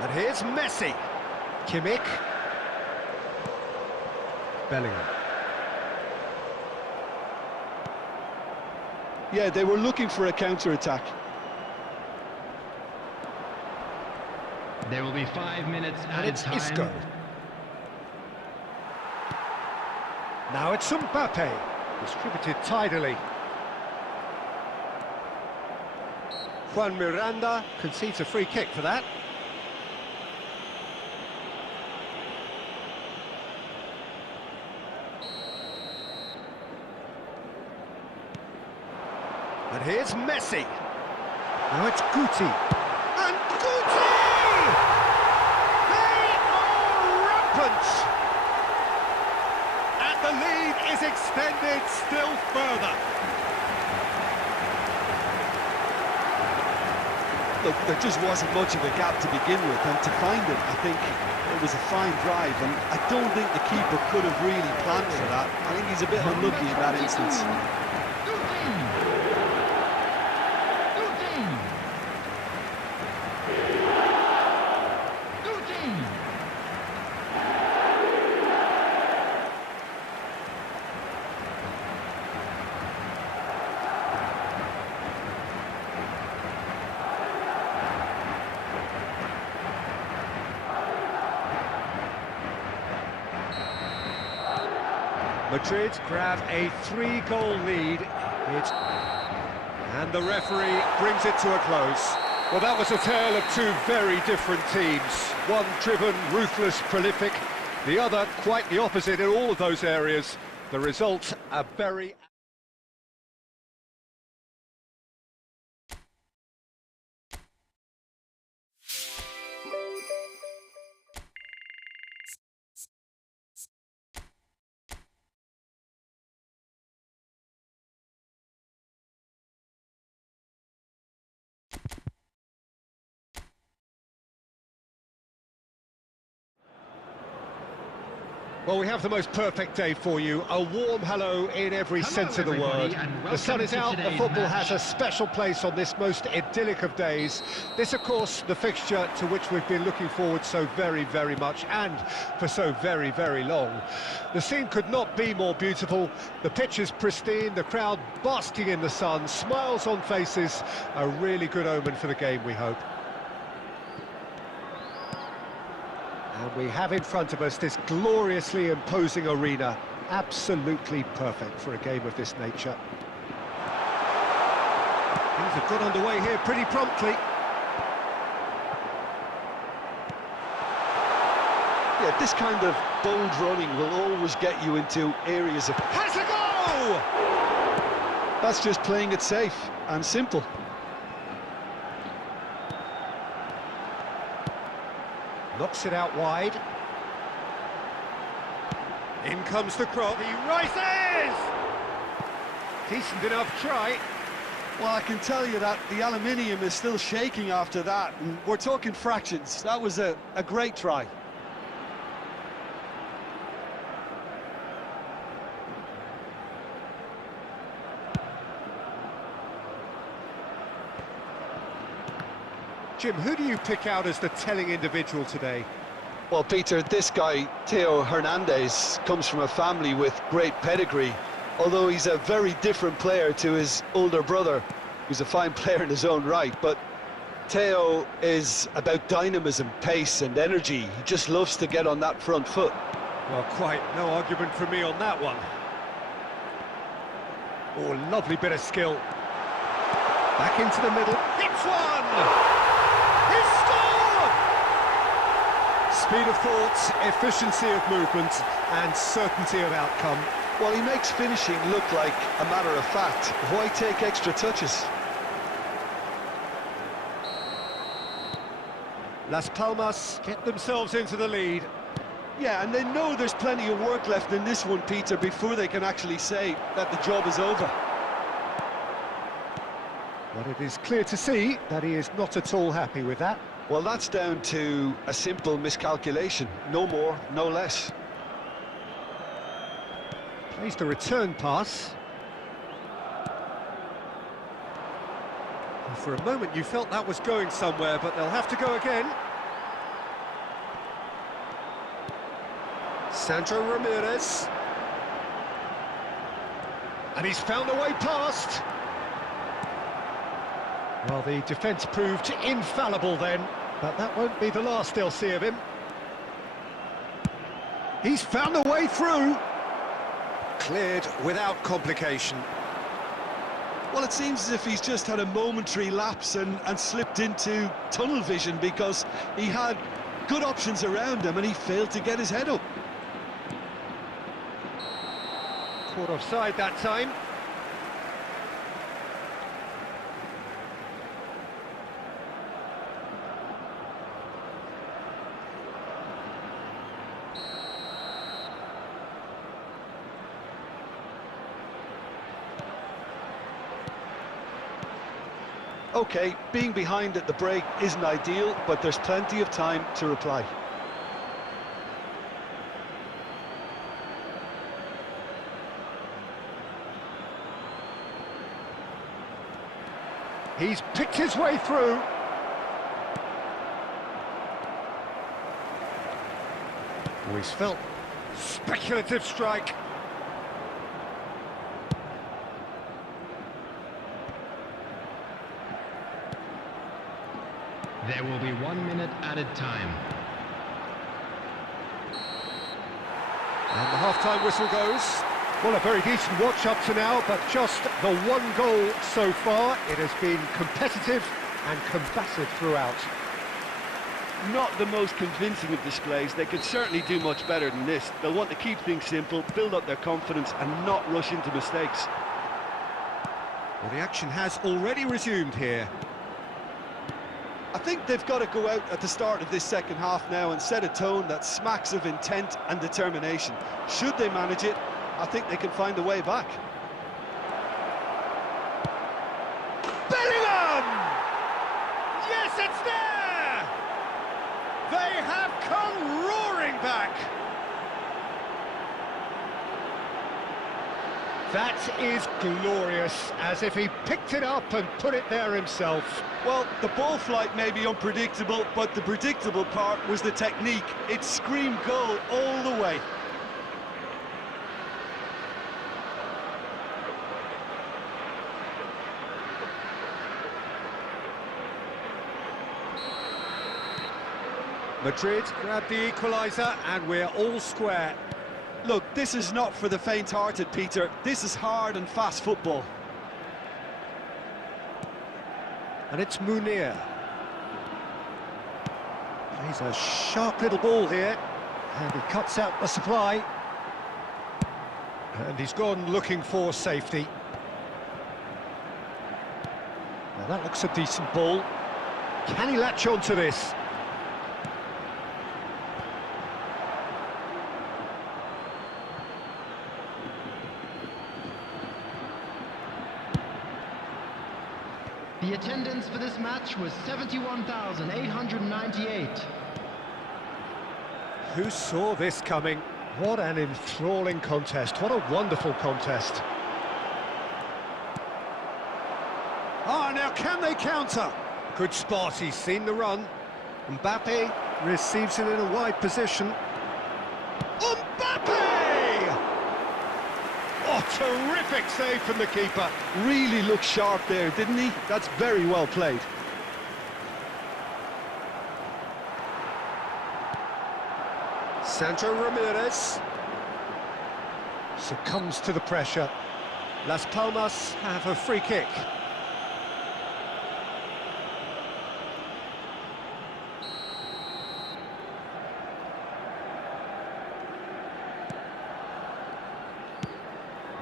And here's Messi. Kimmich. Bellingham. Yeah, they were looking for a counter-attack. There will be 5 minutes And added it's time. Isco. Now it's Mbappe. Distributed tidily. Juan Miranda concedes a free kick for that. And here's Messi. Now it's Guti. And Guti! They are rampant! And the lead is extended still further. Look, there just wasn't much of a gap to begin with, and to find it, I think it was a fine drive, and I don't think the keeper could have really planned for that. I think he's a bit unlucky in that instance. Madrid grab a 3-goal lead. And the referee brings it to a close. Well, that was a tale of two very different teams. One driven, ruthless, prolific. The other quite the opposite in all of those areas. The result, a very... Well, we have the most perfect day for you. A warm hello in every sense of the word. The sun is out, the football has a special place on this most idyllic of days. This, of course, the fixture to which we've been looking forward so very, very much, and for so very, very long. The scene could not be more beautiful. The pitch is pristine, the crowd basking in the sun, smiles on faces. A really good omen for the game, we hope. And we have in front of us this gloriously imposing arena, absolutely perfect for a game of this nature. Things have got underway here pretty promptly. Yeah, this kind of bold running will always get you into areas of... Has a go! That's just playing it safe and simple. Knocks it out wide. In comes the cross. He rises! Decent enough try. Well, I can tell you that the aluminium is still shaking after that, and we're talking fractions. That was a great try. Jim, who do you pick out as the telling individual today? Well, Peter, this guy, Theo Hernandez, comes from a family with great pedigree. Although he's a very different player to his older brother, He's a fine player in his own right, but Theo is about dynamism, pace and energy. He just loves to get on that front foot. Well, quite no argument from me on that one. Oh, lovely bit of skill. Back into the middle. Hits one! He scored! Speed of thought, efficiency of movement, and certainty of outcome. Well, he makes finishing look like a matter of fact. Why take extra touches? Las Palmas get themselves into the lead. Yeah, and they know there's plenty of work left in this one, Peter, before they can actually say that the job is over. But it is clear to see that he is not at all happy with that. Well, that's down to a simple miscalculation. No more, no less. Plays the return pass. And for a moment you felt that was going somewhere, but they'll have to go again. Sandro Ramirez. And he's found a way past. Well, the defence proved infallible then, but that won't be the last they'll see of him. He's found a way through. Cleared without complication. Well, it seems as if he's just had a momentary lapse and slipped into tunnel vision, because he had good options around him and he failed to get his head up. Caught offside that time. OK, being behind at the break isn't ideal, but there's plenty of time to reply. He's picked his way through. Oh, he's felt speculative strike. There will be 1 minute added time. And the half-time whistle goes. Well, a very decent watch up to now, but just the one goal so far. It has been competitive and combative throughout. Not the most convincing of displays. They could certainly do much better than this. They'll want to keep things simple, build up their confidence and not rush into mistakes. Well, the action has already resumed here. I think they've got to go out at the start of this second half now and set a tone that smacks of intent and determination. Should they manage it, I think they can find a way back. Bellingham! Yes, it's there! They have come roaring back. That is glorious, as if he picked it up and put it there himself. Well, the ball flight may be unpredictable, but the predictable part was the technique. It screamed goal all the way. Madrid grabbed the equaliser and we're all square. Look, this is not for the faint-hearted, Peter. This is hard and fast football. And it's Munir. Plays a sharp little ball here, and he cuts out the supply. And he's gone looking for safety. Now that looks a decent ball. Can he latch on to this? The attendance for this match was 71,898. Who saw this coming? What an enthralling contest. What a wonderful contest. Ah, now can they counter? Good spot, he's seen the run. Mbappe receives it in a wide position. Mbappe! Oh, Oh, terrific save from the keeper. Really looked sharp there, didn't he? That's very well played. Sancho Ramirez succumbs to the pressure. Las Palmas have a free kick.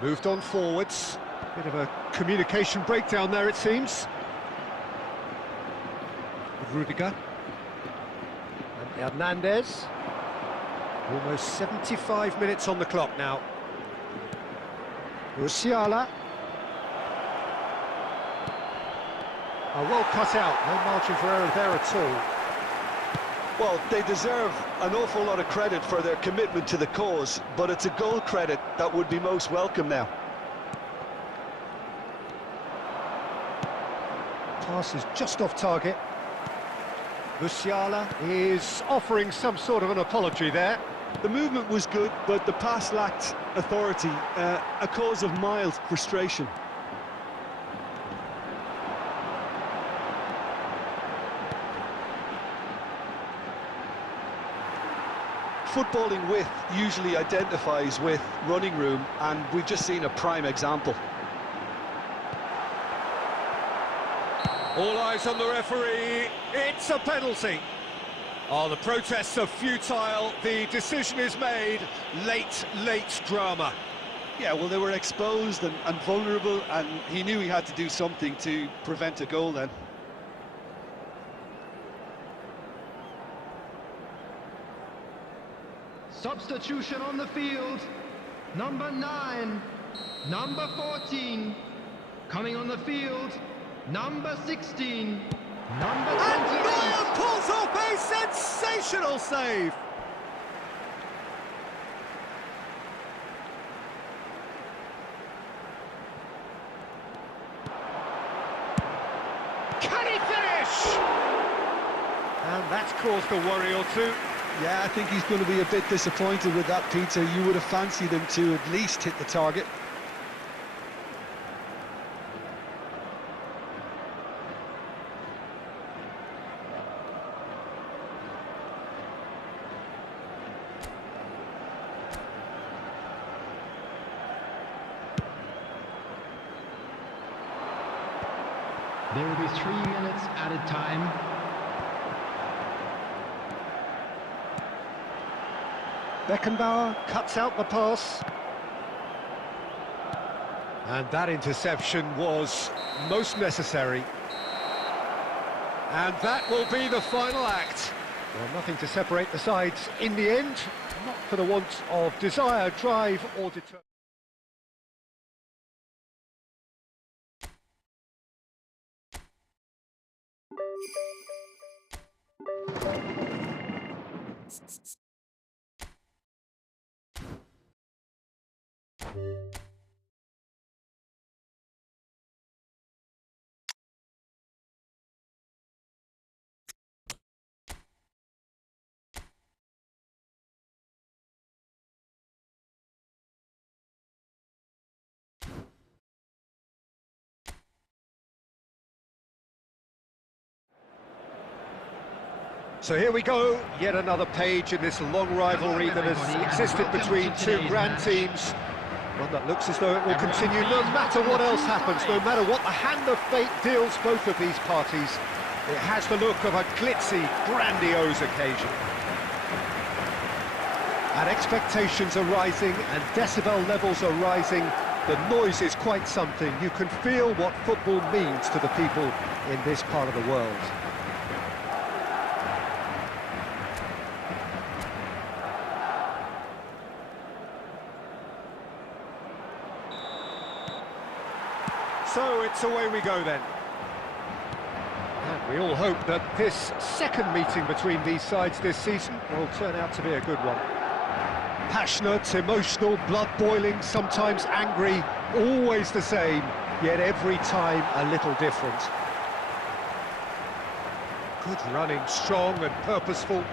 Moved on forwards. Bit of a communication breakdown there, it seems. Rudiger. And Hernandez. Almost 75 minutes on the clock now. Musiala. Well cut out, no margin for error there at all. Well, they deserve an awful lot of credit for their commitment to the cause, but it's a goal credit that would be most welcome now. Pass is just off target. Musiala is offering some sort of an apology there. The movement was good, but the pass lacked authority, a cause of mild frustration. Footballing width usually identifies with running room, and we've just seen a prime example. All eyes on the referee. It's a penalty. Oh, the protests are futile. The decision is made. Late drama. Yeah, well, they were exposed and vulnerable, and he knew he had to do something to prevent a goal then. Substitution on the field. Number 9, number 14. Coming on the field, number 16, number 28. And Neuer pulls off a sensational save. Can he finish? And that's caused a worry or two. Yeah, I think he's going to be a bit disappointed with that, Peter. You would have fancied him to at least hit the target. There will be 3 minutes added time. Beckenbauer cuts out the pass. And that interception was most necessary. And that will be the final act. Well, nothing to separate the sides in the end, not for the want of desire, drive or determination. So here we go, yet another page in this long rivalry that has existed between two grand teams. One that looks as though it will continue no matter what else happens, no matter what the hand of fate deals both of these parties. It has the look of a glitzy, grandiose occasion. And expectations are rising and decibel levels are rising. The noise is quite something. You can feel what football means to the people in this part of the world. So it's away we go then. And we all hope that this second meeting between these sides this season will turn out to be a good one. Passionate, emotional, blood-boiling, sometimes angry, always the same, yet every time a little different. Good running, strong and purposeful.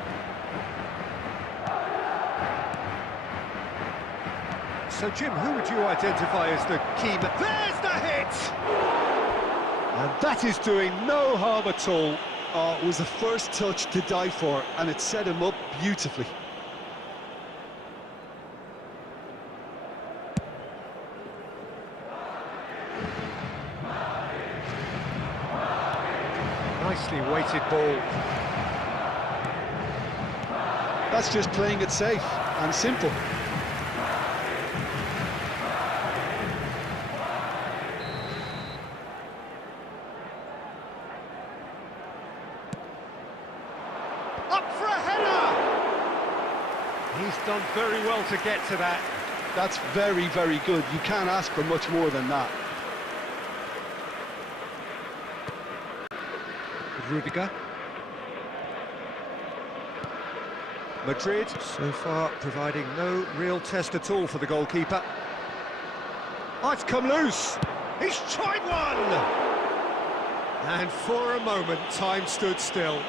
So, Jim, who would you identify as the key man? There's the hit! And that is doing no harm at all. Oh, it was the first touch to die for, and it set him up beautifully. Nicely weighted ball. That's just playing it safe and simple. Up for a header! He's done very well to get to that. That's very, very good. You can't ask for much more than that. Rudiger. Madrid, so far, providing no real test at all for the goalkeeper. Oh, it's come loose! He's tried one! And for a moment, time stood still.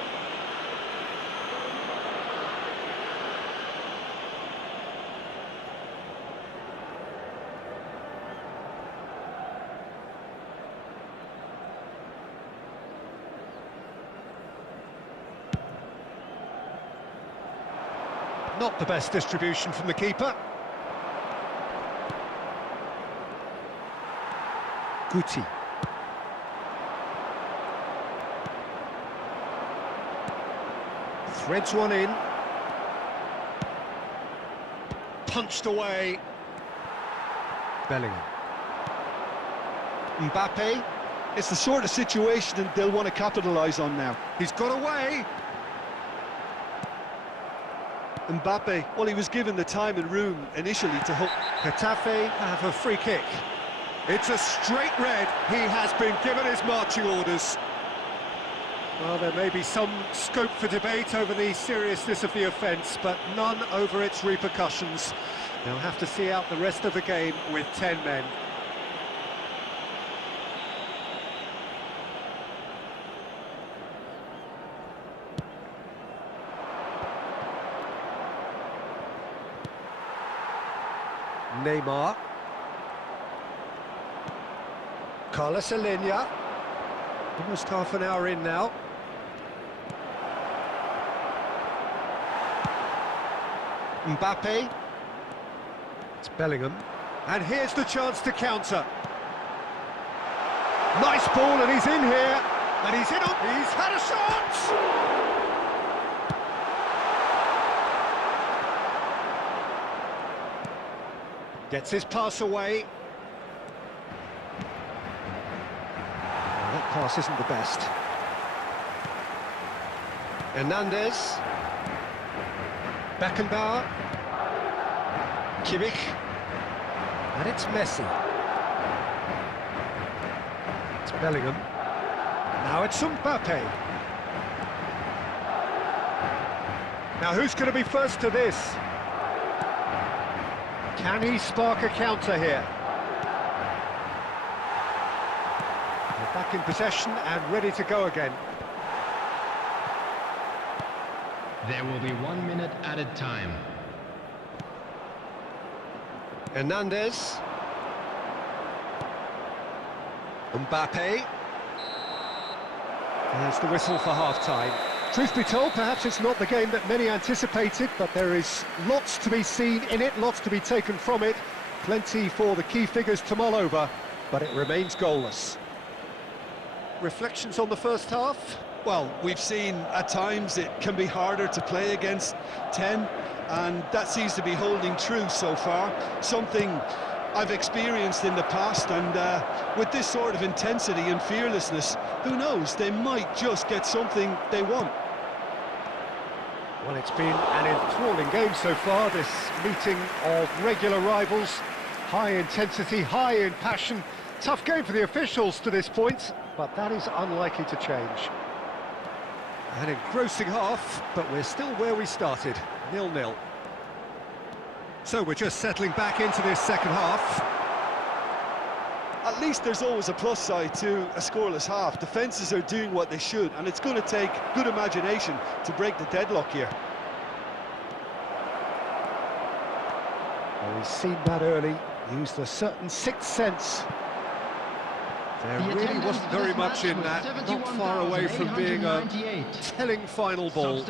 Not the best distribution from the keeper. Guti. Threads one in. Punched away. Bellingham. Mbappe. It's the sort of situation that they'll want to capitalise on now. He's got away. Mbappe, well, he was given the time and room initially to hook. Getafe have a free kick. It's a straight red. He has been given his marching orders. Well, there may be some scope for debate over the seriousness of the offence, but none over its repercussions. They'll have to see out the rest of the game with 10 men. Neymar. Carlos Alenia. Almost half an hour in now. Mbappe. It's Bellingham. And here's the chance to counter. Nice ball, and he's in here. And he's in. He's had a shot! Gets his pass away. Well, that pass isn't the best. Hernandez. Beckenbauer. Kimmich. And it's Messi. It's Bellingham. Now it's Mbappe. Now who's going to be first to this? Can he spark a counter here? They're back in possession and ready to go again. There will be 1 minute added time. Hernandez. Mbappe. There's the whistle for half-time. Truth be told, perhaps it's not the game that many anticipated, but there is lots to be seen in it, lots to be taken from it. Plenty for the key figures to mull over, but it remains goalless. Reflections on the first half? Well, we've seen at times it can be harder to play against 10, and that seems to be holding true so far. Something I've experienced in the past, and with this sort of intensity and fearlessness, who knows, they might just get something they want. Well, it's been an enthralling game so far, this meeting of regular rivals. High intensity, high in passion. Tough game for the officials to this point, but that is unlikely to change. An engrossing half, but we're still where we started, 0-0. So we're just settling back into this second half. At least there's always a plus side to a scoreless half. Defences are doing what they should, and it's going to take good imagination to break the deadlock here. Well, he's seen that early, used a certain sixth sense. There really wasn't very much in that, not far away from being a telling final ball.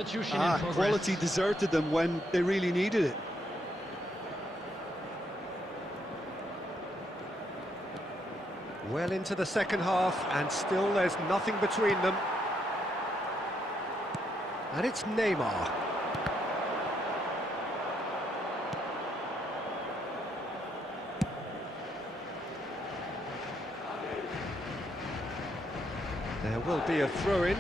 Quality deserted them when they really needed it. Well into the second half, and still there's nothing between them. And it's Neymar. There will be a throw-in.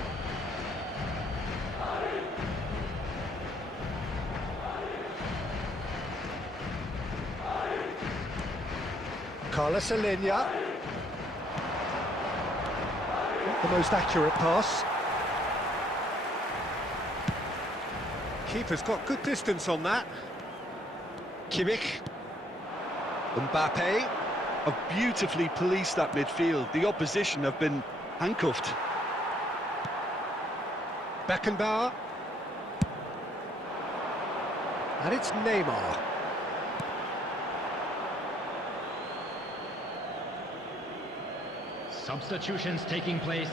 Carlos Alenia. Not the most accurate pass. Keeper's got good distance on that. Kimmich. Mbappe. Have beautifully policed that midfield. The opposition have been handcuffed. Beckenbauer. And it's Neymar. Substitutions taking place.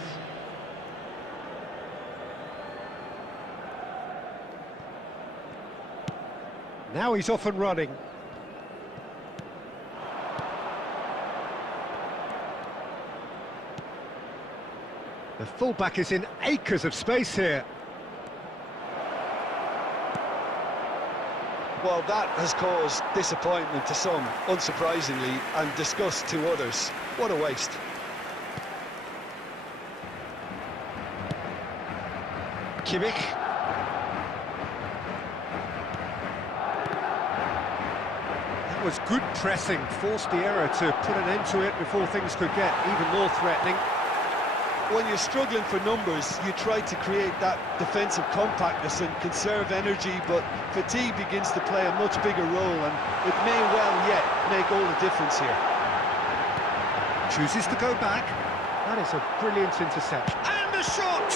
Now he's off and running. The fullback is in acres of space here. Well, that has caused disappointment to some, unsurprisingly, and disgust to others. What a waste. Kimmich. That was good pressing, forced the error to put an end to it before things could get even more threatening. When you're struggling for numbers, you try to create that defensive compactness and conserve energy, but fatigue begins to play a much bigger role, and it may well yet make all the difference here. Chooses to go back. That is a brilliant interception. And the shot!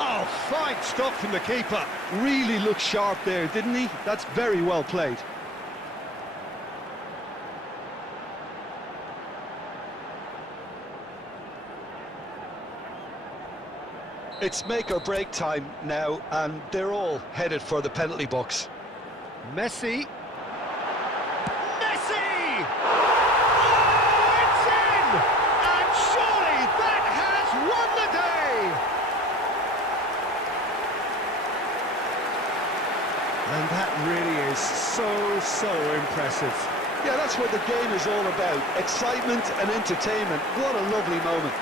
Oh, fine stop from the keeper. Really looked sharp there, didn't he? That's very well played. It's make or break time now, and they're all headed for the penalty box. Messi. Messi! Oh, it's in! And surely that has won the day! And that really is so impressive. Yeah, that's what the game is all about. Excitement and entertainment. What a lovely moment.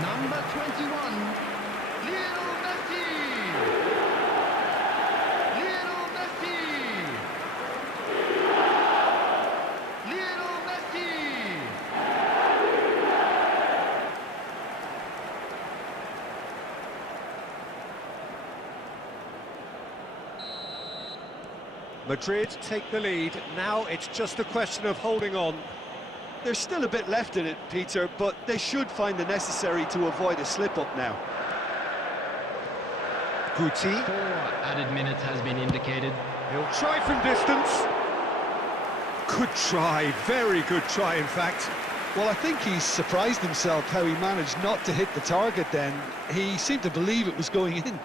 Number 21, Lionel Messi! Lionel Messi! Lionel Messi! Madrid take the lead. Now it's just a question of holding on. There's still a bit left in it, Peter, but they should find the necessary to avoid a slip-up now. Guti. 4 added minutes has been indicated. He'll try from distance. Good try, very good try, in fact. Well, I think he's surprised himself how he managed not to hit the target then. He seemed to believe it was going in.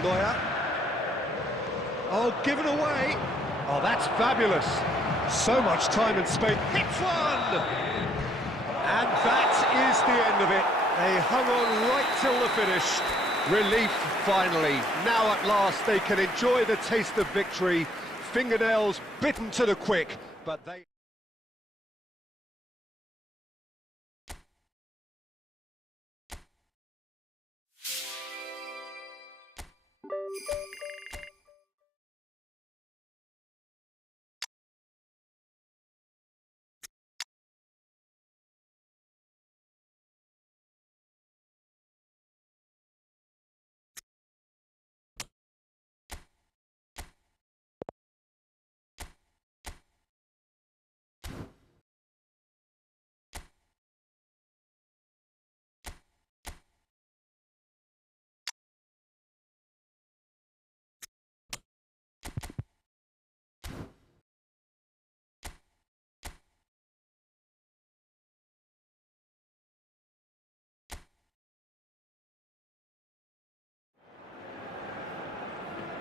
Neuer. Oh, given away. Oh, that's fabulous. So much time and space. Hits one! And that is the end of it. They hung on right till the finish. Relief, finally. Now at last they can enjoy the taste of victory. Fingernails bitten to the quick, but they...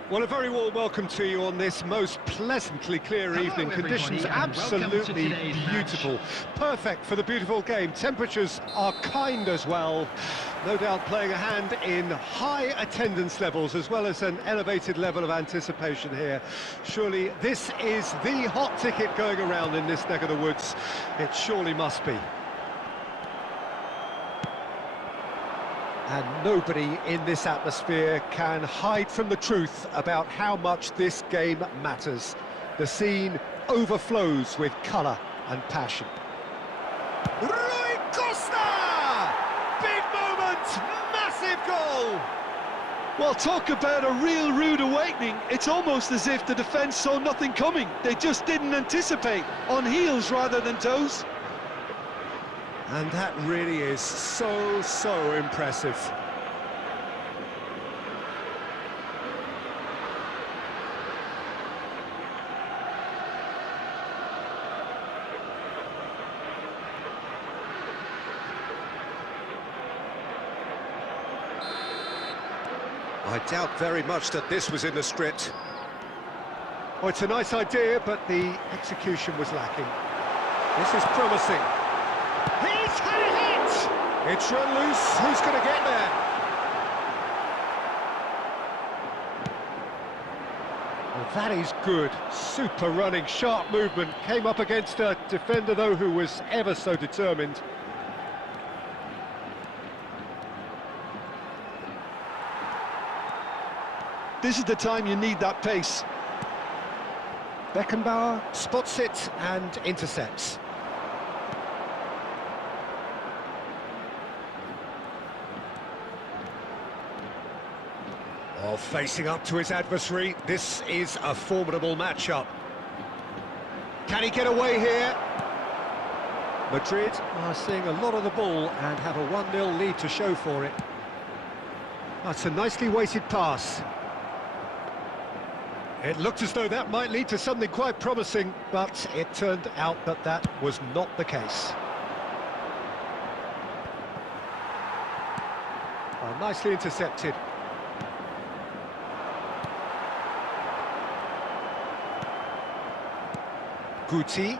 Well, a very warm welcome to you on this most pleasantly clear evening. Conditions absolutely beautiful. Perfect for the beautiful game. Temperatures are kind as well. No doubt playing a hand in high attendance levels as well as an elevated level of anticipation here. Surely this is the hot ticket going around in this neck of the woods. It surely must be. And nobody in this atmosphere can hide from the truth about how much this game matters. The scene overflows with colour and passion. Rui Costa! Big moment! Massive goal! Well, talk about a real rude awakening. It's almost as if the defence saw nothing coming. They just didn't anticipate, on heels rather than toes. And that really is so impressive. I doubt very much that this was in the script. Oh, it's a nice idea, but the execution was lacking. This is promising. He's had a hit! It's run loose. Who's going to get there? Well, that is good. Super running, sharp movement. Came up against a defender, though, who was ever so determined. This is the time you need that pace. Beckenbauer spots it and intercepts. Oh, facing up to his adversary, this is a formidable matchup. Can he get away here? Madrid are seeing a lot of the ball and have a 1-0 lead to show for it. That's a nicely weighted pass. It looked as though that might lead to something quite promising, but it turned out that that was not the case. Oh, nicely intercepted. Guti,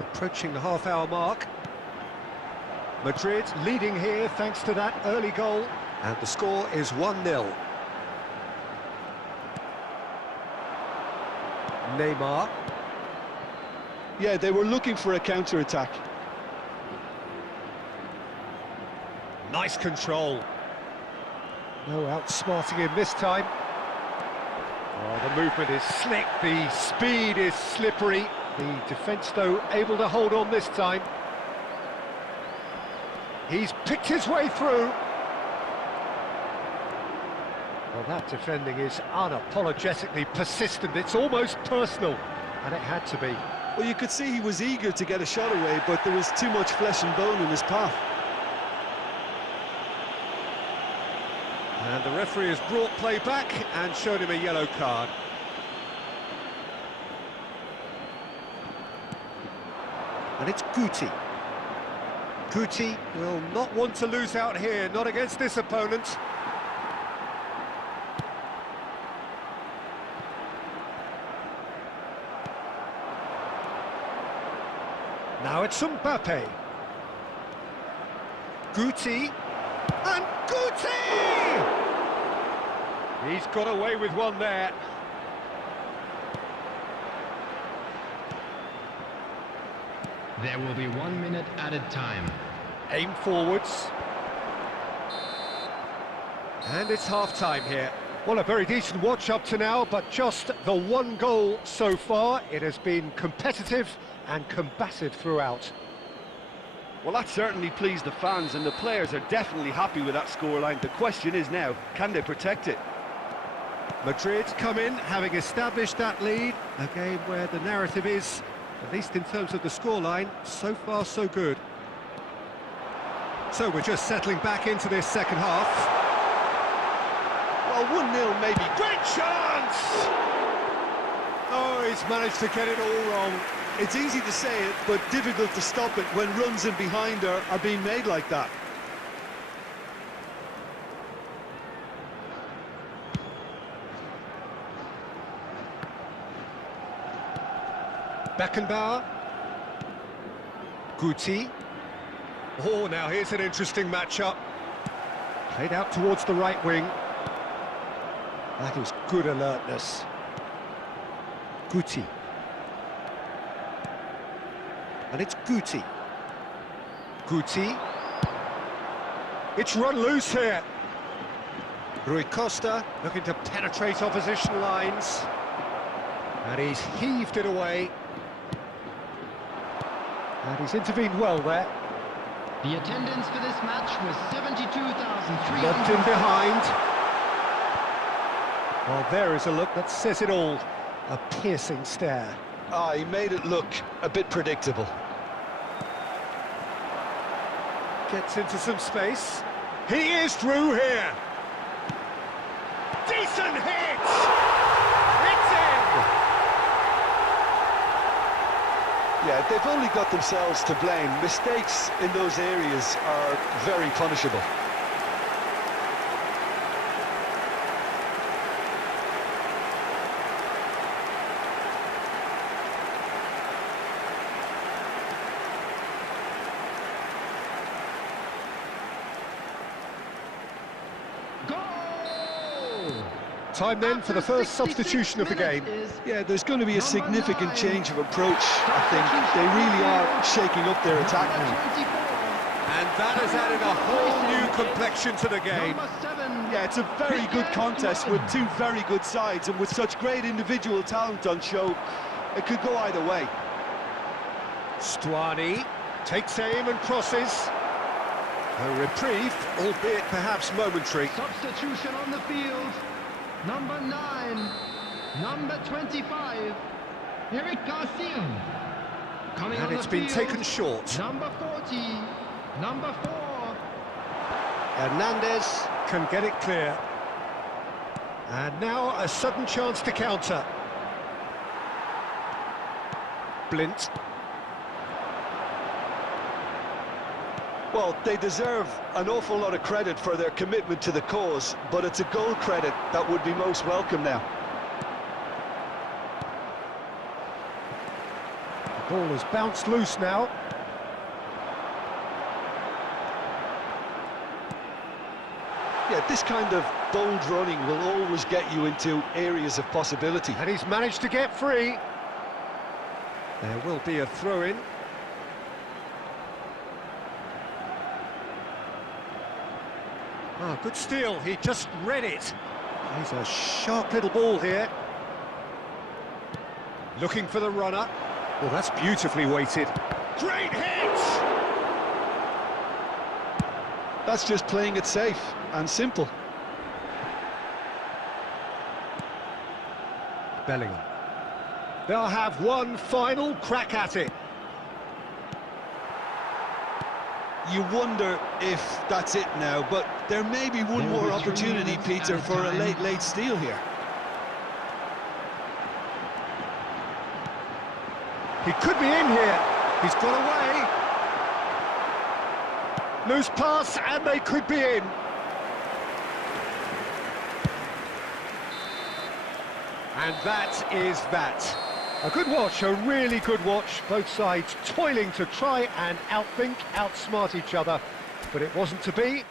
approaching the half-hour mark. Madrid leading here thanks to that early goal, and the score is 1-0. Neymar. Yeah, they were looking for a counter-attack. Nice control. No outsmarting him this time. Oh, the movement is slick, the speed is slippery. The defence, though, able to hold on this time. He's picked his way through. Well, that defending is unapologetically persistent. It's almost personal, and it had to be. Well, you could see he was eager to get a shot away, but there was too much flesh and bone in his path. And the referee has brought play back and showed him a yellow card. And it's Guti. Guti will not want to lose out here, not against this opponent. Now it's Mbappe. Guti. And Guti! He's got away with one there. There will be 1 minute added time. Aim forwards. And it's half-time here. Well, a very decent watch up to now, but just the one goal so far. It has been competitive and combative throughout. Well, that certainly pleased the fans, and the players are definitely happy with that scoreline. The question is now, can they protect it? Madrid come in, having established that lead. A game where the narrative is, at least in terms of the scoreline, so far so good. So we're just settling back into this second half. Well, 1-0 maybe. Great chance! Oh, he's managed to get it all wrong. It's easy to say it, but difficult to stop it when runs in behind are being made like that. Beckenbauer. Guti. Oh, now here's an interesting matchup. Played out towards the right wing. That is good alertness. Guti. And it's Guti. Guti. It's run loose here. Rui Costa looking to penetrate opposition lines. And he's heaved it away. And he's intervened well there. The attendance for this match was 72,300. Lobbed in behind. Well, there is a look that says it all. A piercing stare. Ah, he made it look a bit predictable. Gets into some space. He is through here. Decent hit! It's in! Yeah, they've only got themselves to blame. Mistakes in those areas are very punishable. Time then for the first substitution of the game. Yeah, there's going to be a significant change of approach, I think. They really are shaking up their attack now. And that has added a whole new complexion to the game. Yeah, it's a very good contest with two very good sides, and with such great individual talent on show, it could go either way. Stuani takes aim and crosses. A reprieve, albeit perhaps momentary. Substitution on the field. Number 9, number 25, Eric Garcia. Coming And on it's the been field, taken short. Number 40, number 4. Hernandez can get it clear. And now a sudden chance to counter. Blint. Well, they deserve an awful lot of credit for their commitment to the cause, but it's a goal credit that would be most welcome now. The ball has bounced loose now. Yeah, this kind of bold running will always get you into areas of possibility. And he's managed to get free. There will be a throw-in. Oh, good steal, he just read it. He's a sharp little ball here. Looking for the runner. Well, that's beautifully weighted. Great hit! That's just playing it safe and simple. Bellingham. They'll have one final crack at it. You wonder if that's it now, but there may be one more opportunity, Peter, for a late steal here. He could be in here. He's got away. Loose pass, and they could be in. And that is that. A good watch, a really good watch. Both sides toiling to try and outthink, outsmart each other. But it wasn't to be.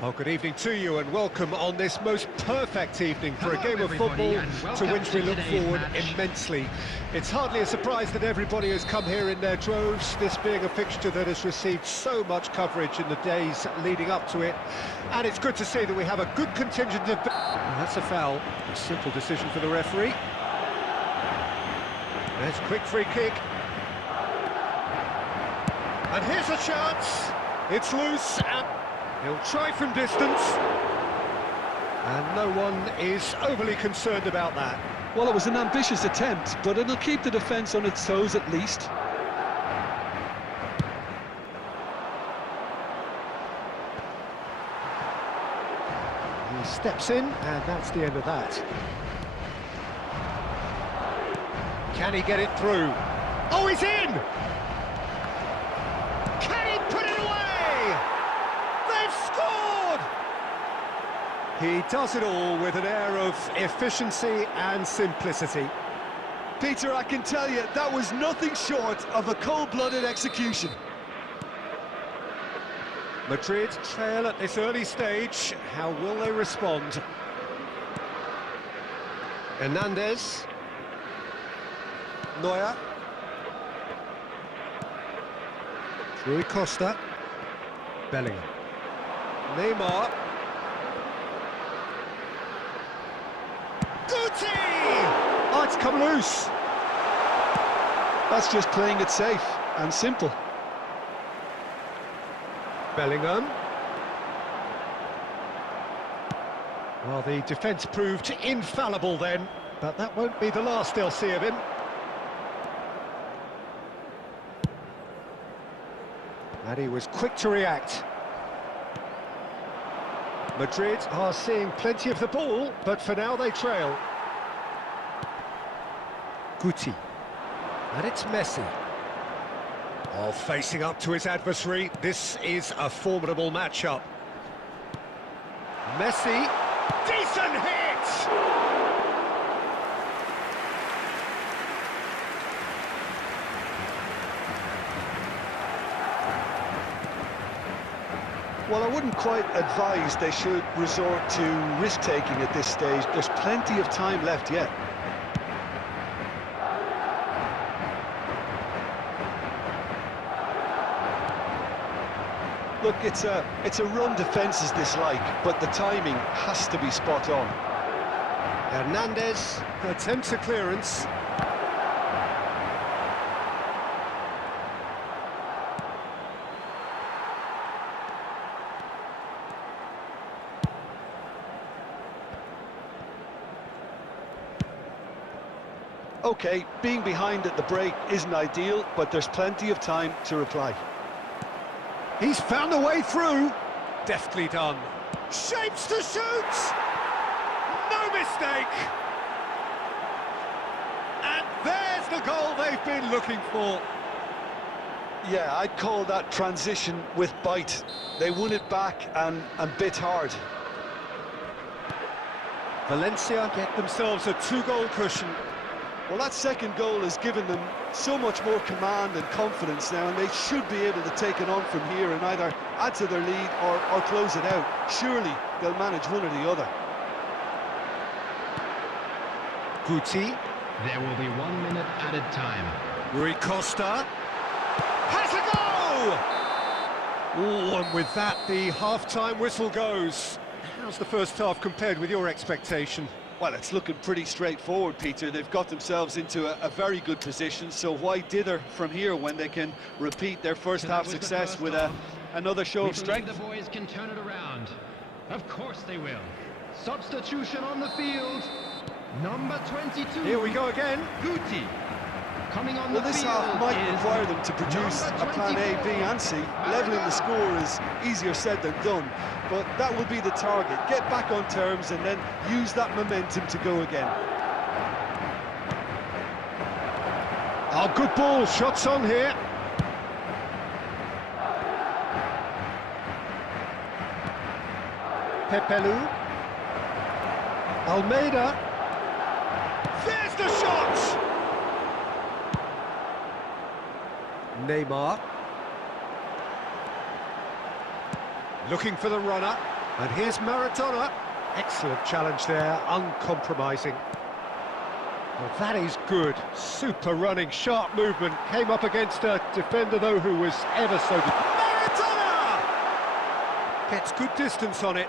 Well, good evening to you and welcome on this most perfect evening for a game of football to which we look forward immensely. It's hardly a surprise that everybody has come here in their droves, this being a fixture that has received so much coverage in the days leading up to it. And it's good to see that we have a good contingent of... Well, that's a foul, a simple decision for the referee. There's a quick free kick. And here's a chance. It's loose and... he'll try from distance. And no one is overly concerned about that. Well, it was an ambitious attempt, but it'll keep the defence on its toes at least. He steps in, and that's the end of that. Can he get it through? Oh, he's in! Can he put it away? They've scored! He does it all with an air of efficiency and simplicity. Peter, I can tell you, that was nothing short of a cold-blooded execution. Madrid trail at this early stage. How will they respond? Hernandez. Neuer. Rui Costa. Bellingham. Neymar. Guti! Oh, it's come loose. That's just playing it safe and simple. Bellingham. Well, the defence proved infallible then, but that won't be the last they'll see of him. And he was quick to react. Madrid are seeing plenty of the ball, but for now they trail. Guti. And it's Messi. Oh, facing up to his adversary, this is a formidable matchup. Messi, decent hit! Well, I wouldn't quite advise they should resort to risk-taking at this stage. There's plenty of time left yet. Look, it's a run defences dislike, but the timing has to be spot on. Hernandez attempts a clearance. OK, being behind at the break isn't ideal, but there's plenty of time to reply. He's found a way through. Deftly done. Shapes to shoot! No mistake! And there's the goal they've been looking for. Yeah, I'd call that transition with bite. They won it back and bit hard. Valencia get themselves a two-goal cushion. Well, that second goal has given them so much more command and confidence now, and they should be able to take it on from here and either add to their lead or close it out. Surely they'll manage one or the other. Guti. There will be 1 minute added time. Rui Costa. Has a go! Ooh, and with that, the half-time whistle goes. How's the first half compared with your expectation? Well, it's looking pretty straightforward, Peter. They've got themselves into a very good position, so why dither from here when they can repeat their first half success with another show of strength? The boys can turn it around. Of course they will. Substitution on the field. Number 22. Here we go again. Guti. Coming on Well, the this field half might is require them to produce a plan A, B and C. Levelling the score is easier said than done, but that will be the target. Get back on terms and then use that momentum to go again. Oh, good ball. Shots on here. Pepelu. Almeida. There's the shot! Neymar. Looking for the runner. And here's Maradona. Excellent challenge there, uncompromising. Well, that is good. Super running, sharp movement. Came up against a defender, though, who was ever so good. Maradona! Gets good distance on it.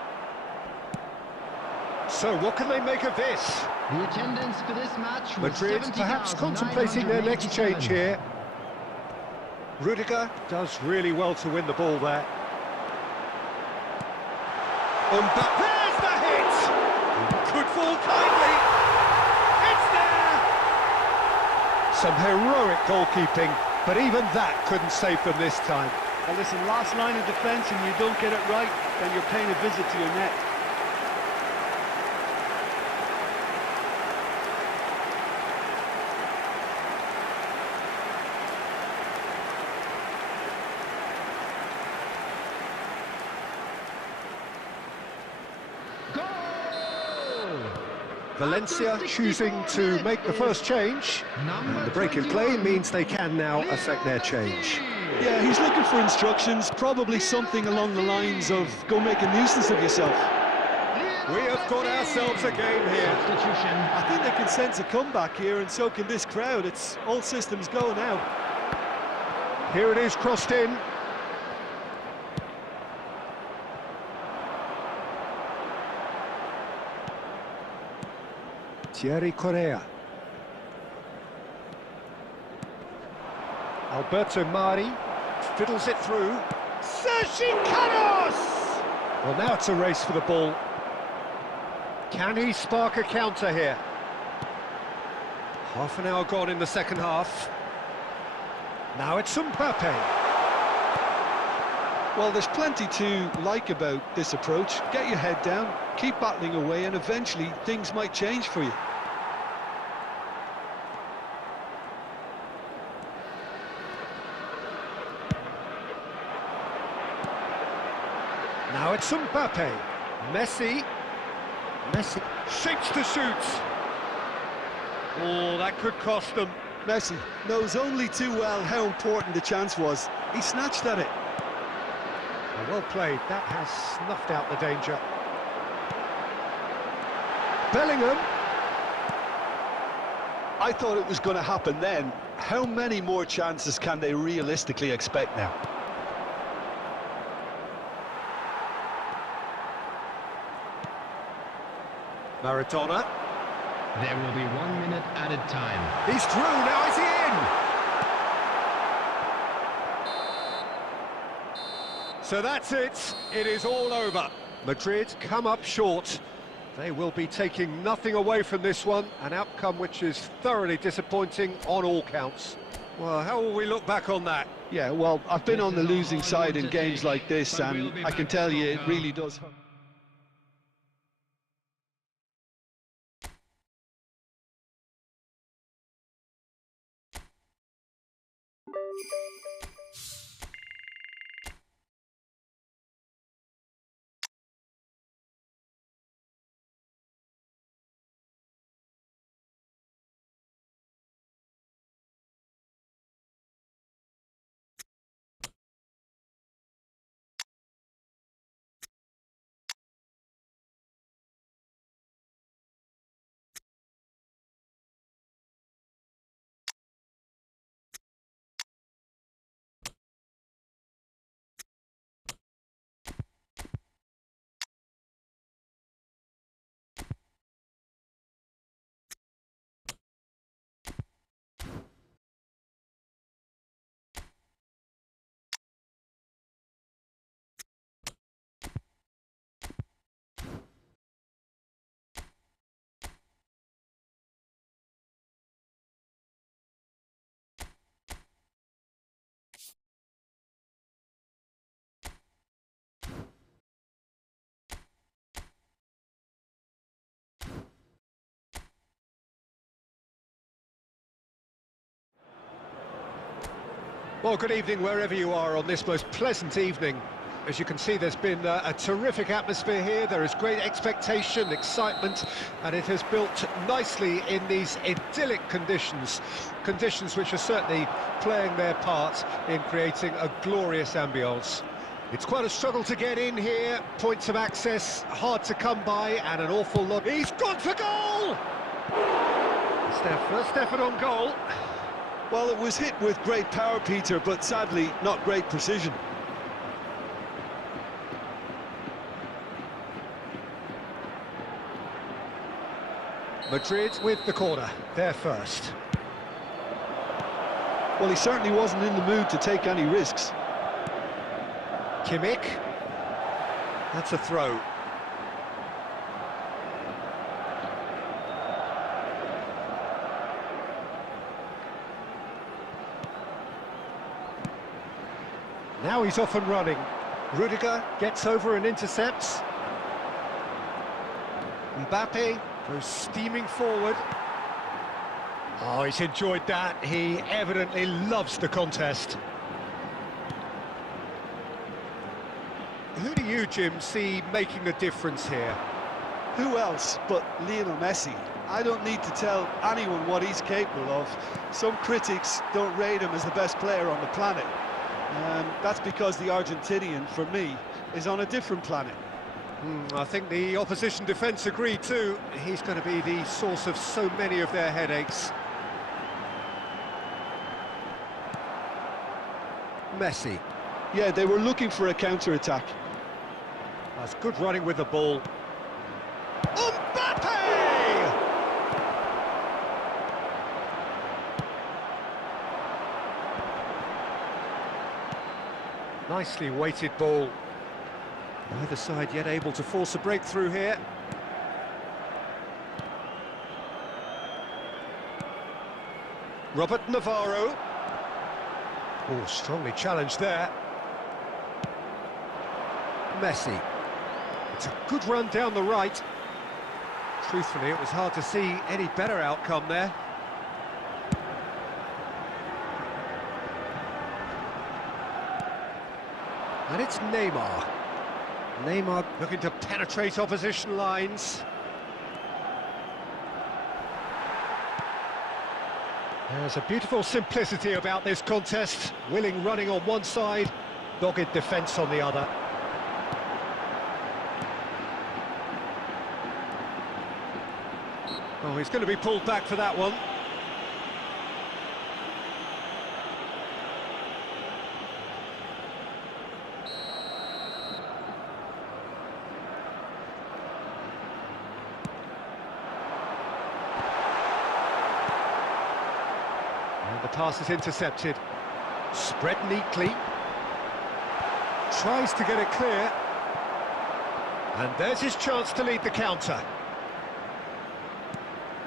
So, what can they make of this? The attendance for this match was Madrid perhaps contemplating their next change here. Rudiger does really well to win the ball there. There's the hit! could fall kindly. It's there! Some heroic goalkeeping, but even that couldn't save them this time. Well, listen, last line of defence and you don't get it right, then you're paying a visit to your net. Valencia choosing to make the first change. And the break in play means they can now affect their change. Yeah, he's looking for instructions, probably something along the lines of go make a nuisance of yourself. We have got ourselves a game here. I think they can sense a comeback here, and so can this crowd. It's all systems go now. Here it is, crossed in. Thierry Correa. Alberto Mari fiddles it through. Sergi Canos! Well, now it's a race for the ball. Can he spark a counter here? Half an hour gone in the second half. Now it's Mbappe. Well, there's plenty to like about this approach. Get your head down, keep battling away, and eventually things might change for you. Now it's Mbappe. Messi shapes to shoot. Oh, that could cost them. Messi knows only too well how important the chance was. He snatched at it. Well played. That has snuffed out the danger. Bellingham. I thought it was going to happen then. How many more chances can they realistically expect now? Maradona. There will be 1 minute added time. He's through, now is he in? So that's it, it is all over. Madrid come up short. They will be taking nothing away from this one, an outcome which is thoroughly disappointing on all counts. Well, how will we look back on that? Yeah, well, I've been on the losing side in games like this, and I can tell you it really does hurt. Well, good evening wherever you are on this most pleasant evening. As you can see, there's been a terrific atmosphere here. There is great expectation, excitement, and it has built nicely in these idyllic conditions. Conditions which are certainly playing their part in creating a glorious ambience. It's quite a struggle to get in here, points of access hard to come by, and an awful lot. He's gone for goal! First effort on goal. Well, it was hit with great power, Peter, but sadly not great precision. Madrid with the corner, they're first. Well, he certainly wasn't in the mood to take any risks. Kimmich. That's a throw. Now he's off and running. Rudiger gets over and intercepts. Mbappe goes steaming forward. Oh, he's enjoyed that. He evidently loves the contest. Who do you, Jim, see making a difference here? Who else but Lionel Messi? I don't need to tell anyone what he's capable of. Some critics don't rate him as the best player on the planet. That's because the Argentinian, for me, is on a different planet. I think the opposition defence agree too. He's going to be the source of so many of their headaches. Messi. Yeah, they were looking for a counter-attack. That's good running with the ball. Mbappe! Nicely weighted ball. Neither side yet able to force a breakthrough here. Robert Navarro. Oh, strongly challenged there. Messi. It's a good run down the right. Truthfully, it was hard to see any better outcome there. And it's Neymar. Neymar looking to penetrate opposition lines. There's a beautiful simplicity about this contest. Willing running on one side, dogged defence on the other. Oh, he's going to be pulled back for that one. And the pass is intercepted. Spread neatly. Tries to get it clear. And there's his chance to lead the counter.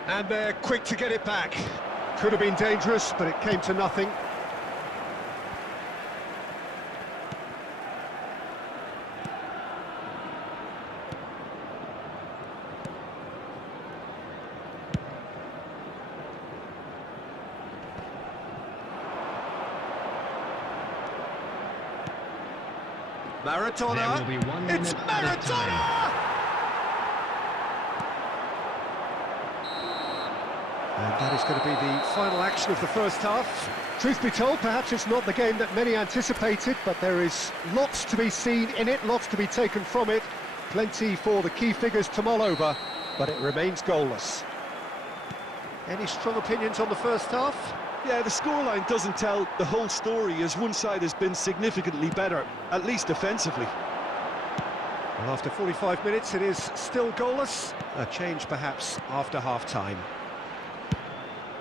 And they're quick to get it back. Could have been dangerous, but it came to nothing. Maradona. There will be 1 minute It's added time. Maradona! And that is going to be the final action of the first half. Truth be told, perhaps it's not the game that many anticipated, but there is lots to be seen in it, lots to be taken from it. Plenty for the key figures to mull over, but it remains goalless. Any strong opinions on the first half? Yeah, the scoreline doesn't tell the whole story, as one side has been significantly better, at least defensively. Well, after 45 minutes, it is still goalless. A change, perhaps, after half-time.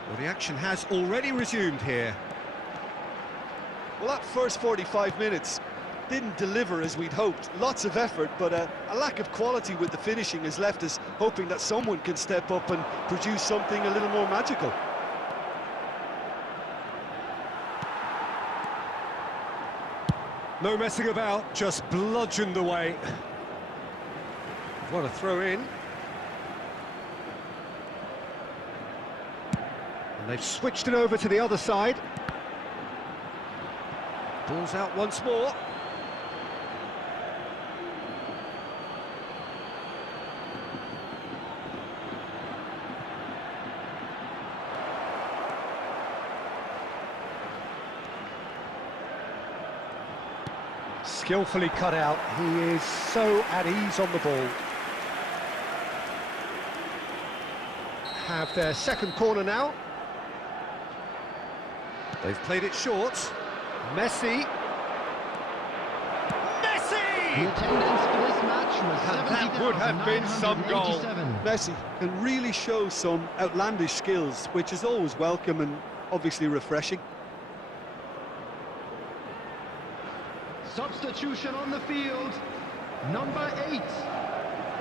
Well, the action has already resumed here. Well, that first 45 minutes didn't deliver as we'd hoped. Lots of effort, but a lack of quality with the finishing has left us hoping that someone can step up and produce something a little more magical. No messing about, just bludgeoned away. What a throw in. And they've switched it over to the other side. Ball's out once more. Skillfully cut out. He is so at ease on the ball. Have their second corner now. They've played it short. Messi. Messi! The attendance for this match was And that would have been some goal. 70,987. Messi can really show some outlandish skills, which is always welcome and obviously refreshing. Substitution on the field, number 8.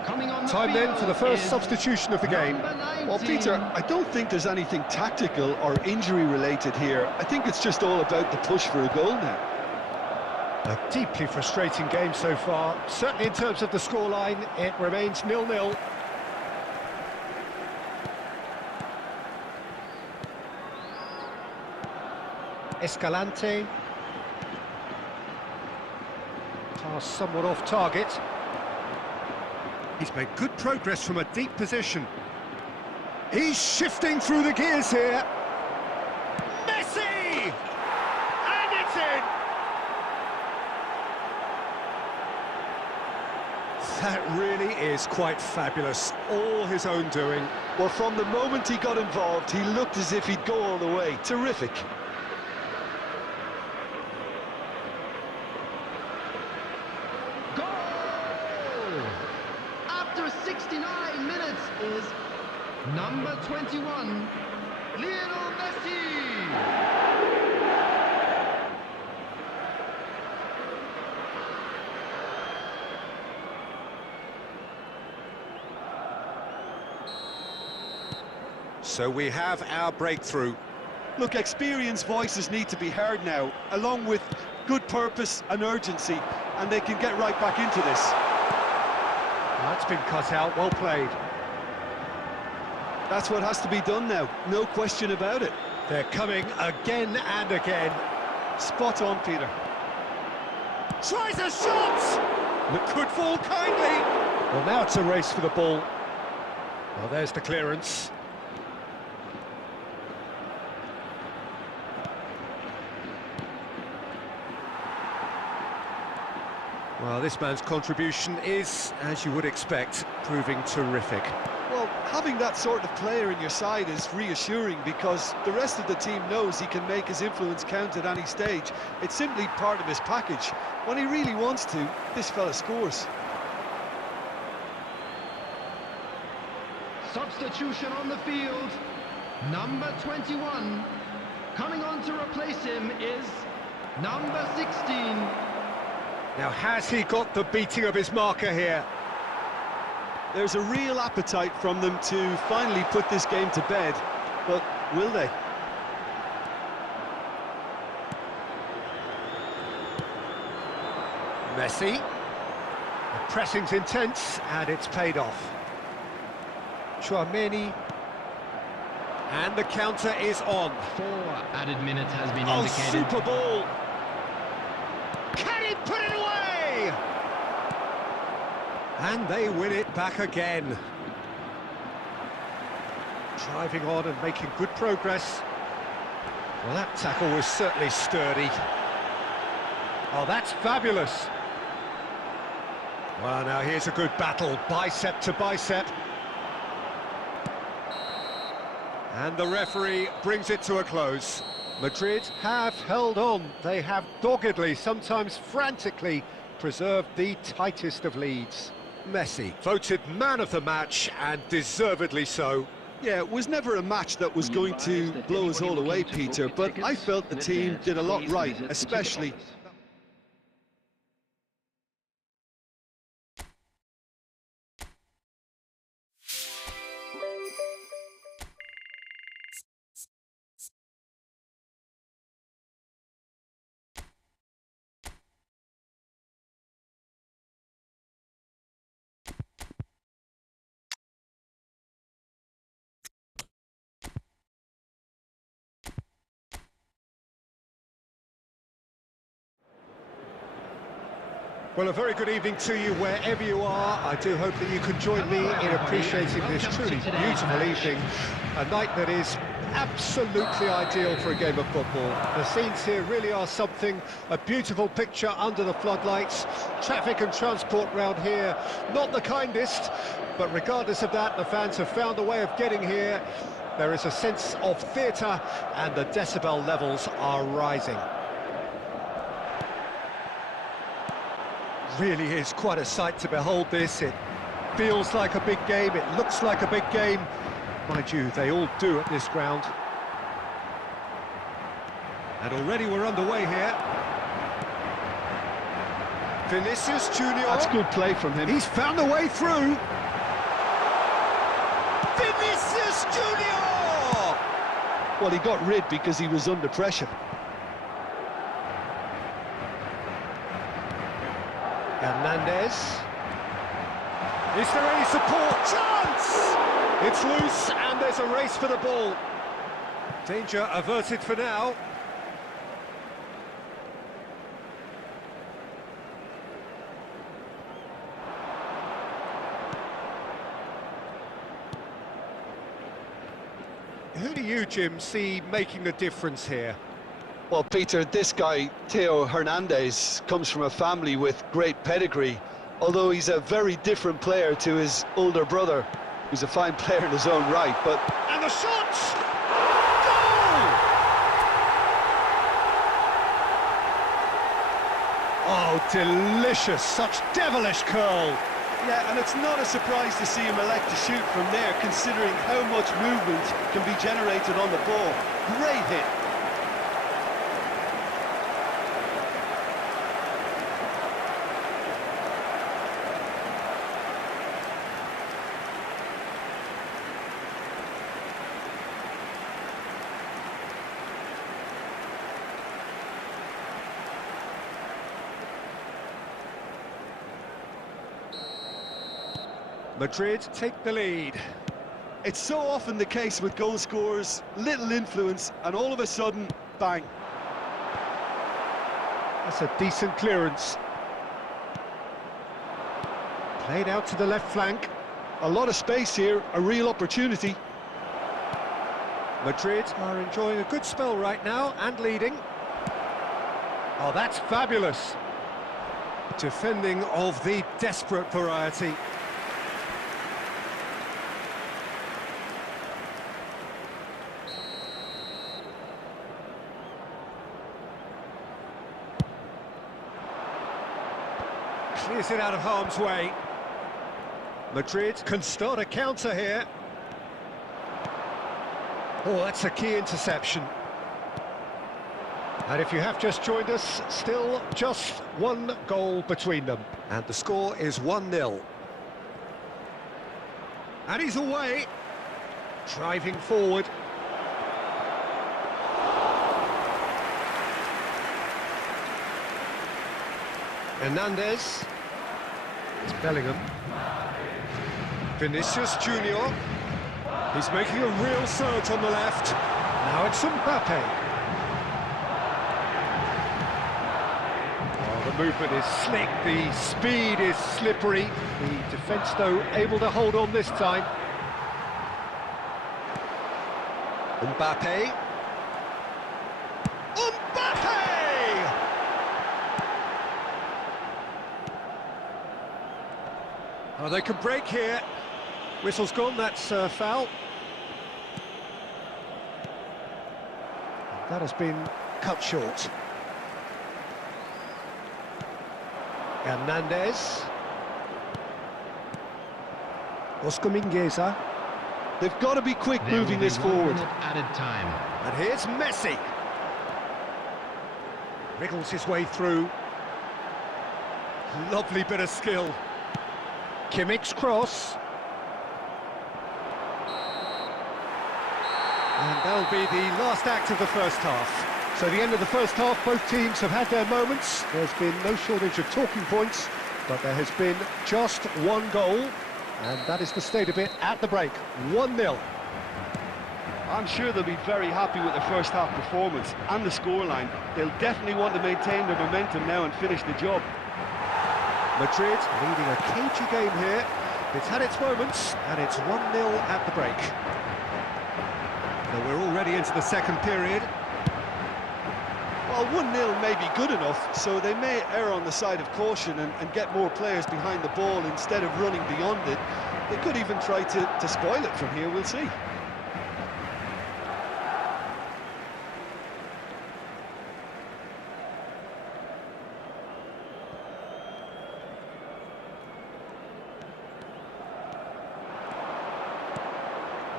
Coming on the Time field then for the first is substitution of the game. number 19. Well, Peter, I don't think there's anything tactical or injury related here. I think it's just all about the push for a goal now. A deeply frustrating game so far. Certainly in terms of the scoreline, it remains 0-0. Escalante. Pass somewhat off target. He's made good progress from a deep position. He's shifting through the gears here. Messi! And it's in! That really is quite fabulous. All his own doing. Well, from the moment he got involved, he looked as if he'd go all the way. Terrific. Goal! After 69 minutes is number 21, Lionel Messi! So we have our breakthrough. Look, experienced voices need to be heard now, along with good purpose and urgency, and they can get right back into this. That's been cut out, well played. That's what has to be done now, no question about it. They're coming again and again. Spot on, Peter. Tries a shot! That could fall kindly. Well, now it's a race for the ball. Well, there's the clearance. Well, this man's contribution is, as you would expect, proving terrific. Well, having that sort of player in your side is reassuring because the rest of the team knows he can make his influence count at any stage. It's simply part of his package. When he really wants to, this fella scores. Substitution on the field, number 21. Coming on to replace him is number 16. Now, has he got the beating of his marker here? There's a real appetite from them to finally put this game to bed, but will they? Messi. The pressing's intense, and it's paid off. Chouameni. And the counter is on. 4 added minutes has been Oh, indicated. super ball! Can he put it away? And they win it back again. Driving on and making good progress. Well, that tackle was certainly sturdy. Oh, that's fabulous. Well, now here's a good battle, bicep to bicep. And the referee brings it to a close. Madrid have held on. They have doggedly, sometimes frantically, preserved the tightest of leads. Messi, voted man of the match, and deservedly so. Yeah, it was never a match that was going to blow us all away, Peter, but I felt the team did a lot right, especially... Well, a very good evening to you wherever you are. I do hope that you can join me in appreciating this truly beautiful evening. A night that is absolutely ideal for a game of football. The scenes here really are something, a beautiful picture under the floodlights. Traffic and transport round here, not the kindest, but regardless of that, the fans have found a way of getting here. There is a sense of theatre and the decibel levels are rising. Really is quite a sight to behold this. It feels like a big game, it looks like a big game. Mind you, they all do at this ground. And already we're underway here. Vinicius Junior. That's good play from him. He's found a way through. Vinicius Junior! Well, he got rid because he was under pressure. Hernandez. Is there any support? Chance! It's loose and there's a race for the ball. Danger averted for now. Who do you, Jim, see making a difference here? Well, Peter, this guy, Theo Hernandez, comes from a family with great pedigree, although he's a very different player to his older brother, who's a fine player in his own right, but... And the shot! Goal! Oh, delicious, such devilish curl. Yeah, and it's not a surprise to see him elect to shoot from there, considering how much movement can be generated on the ball. Great hit. Madrid take the lead. It's so often the case with goal scorers, little influence, and all of a sudden, bang. That's a decent clearance. Played out to the left flank. A lot of space here, a real opportunity. Madrid are enjoying a good spell right now and leading. Oh, that's fabulous. Defending of the desperate variety. Clears it out of harm's way. Madrid can start a counter here. Oh, that's a key interception. And if you have just joined us, still just one goal between them. And the score is 1-0. And he's away. Driving forward. Hernandez. It's Bellingham. Vinicius Junior. He's making a real surge on the left. Now it's Mbappe. Oh, the movement is slick, the speed is slippery. The defence, though, able to hold on this time. Mbappe. Mbappe! Oh, they can break here. Whistle's gone, that's foul. That has been cut short. Hernandez. Oscar Mingueza. They've got to be quick moving this forward. Added time. And here's Messi. Wriggles his way through. Lovely bit of skill. Kimmich's cross. And that'll be the last act of the first half. So the end of the first half, both teams have had their moments. There's been no shortage of talking points, but there has been just one goal, and that is the state of it at the break. 1-0. I'm sure they'll be very happy with their first half performance and the scoreline. They'll definitely want to maintain their momentum now and finish the job. Madrid leading a cagey game here. It's had its moments, and it's 1-0 at the break. Now we're already into the second period. Well, 1-0 may be good enough, so they may err on the side of caution and get more players behind the ball instead of running beyond it. They could even try to spoil it from here, we'll see.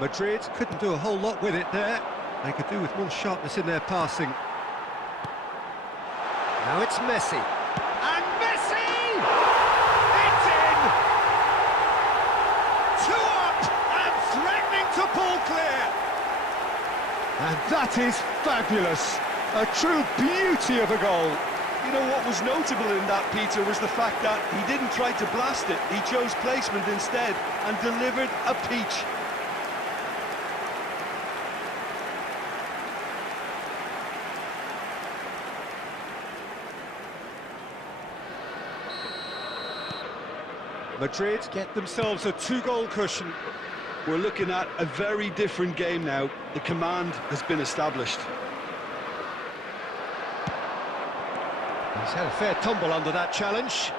Madrid couldn't do a whole lot with it there. They could do with more sharpness in their passing. Now it's Messi. And Messi! It's in! 2 up and threatening to pull clear. And that is fabulous. A true beauty of a goal. You know, what was notable in that, Peter, was the fact that he didn't try to blast it. He chose placement instead and delivered a peach. Madrid get themselves a 2-goal cushion. We're looking at a very different game now. The command has been established. He's had a fair tumble under that challenge.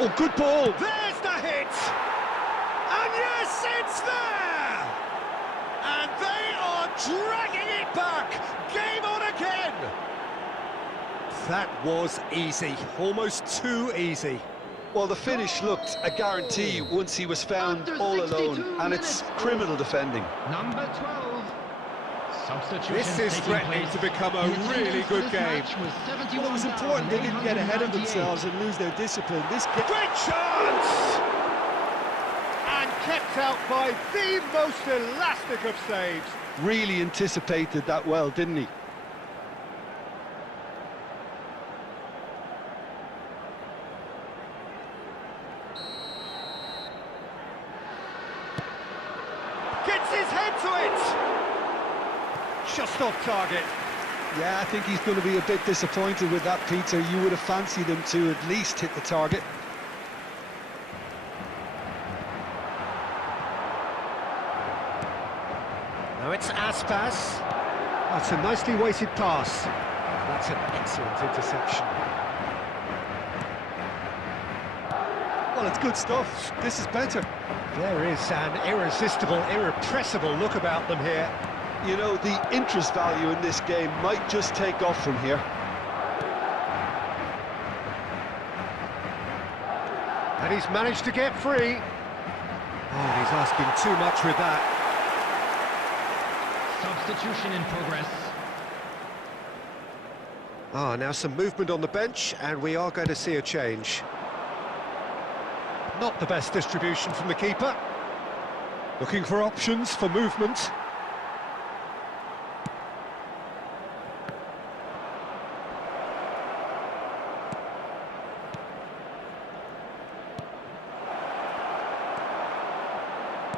Oh, good ball. There's the hit! And yes, it's there! And they are dragging it back! Game on again! That was easy, almost too easy. Well, the finish looked a guarantee once he was found all alone, and it's criminal defending. Number 12. Substitution This is threatening to become a really good game. Well, it was important they didn't get ahead of themselves and lose their discipline. Great chance! And kept out by the most elastic of saves. Really anticipated that well, didn't he? Gets his head to it! Just off target. Yeah, I think he's going to be a bit disappointed with that, Peter. You would have fancied him to at least hit the target. Now it's Aspas. That's a nicely weighted pass. That's an excellent interception. Well, it's good stuff. This is better. There is an irresistible, irrepressible look about them here. You know, the interest value in this game might just take off from here. And he's managed to get free. Oh, he's asking too much with that. Substitution in progress. Ah, now some movement on the bench, and we are going to see a change. Not the best distribution from the keeper. Looking for options for movement.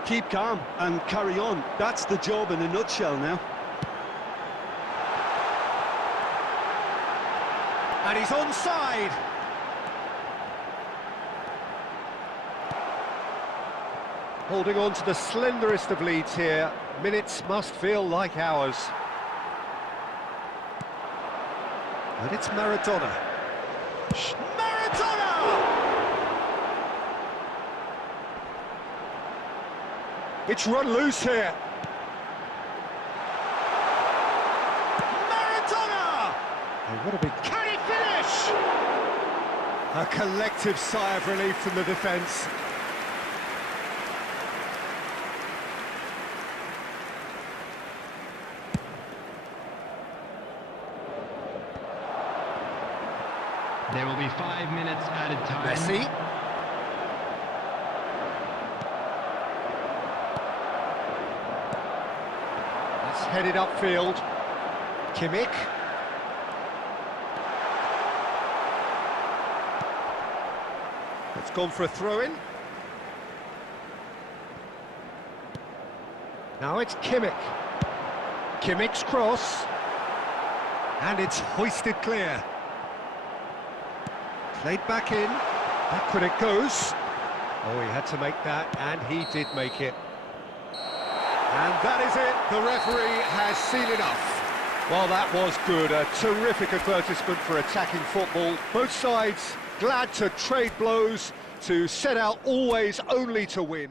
Keep calm and carry on. That's the job in a nutshell now. And he's onside. Holding on to the slenderest of leads here. Minutes must feel like hours. And it's Maradona. Maradona! It's run loose here. Maradona! And what a big... Can he finish? A collective sigh of relief from the defence. There will be 5 minutes added time. Messi. That's headed upfield. Kimmich. It's gone for a throw-in. Now it's Kimmich. Kimmich's cross. And it's hoisted clear. Played back in, backward it goes. Oh, he had to make that, and he did make it. And that is it, the referee has seen enough. Well, that was good, a terrific advertisement for attacking football. Both sides glad to trade blows, to set out always only to win.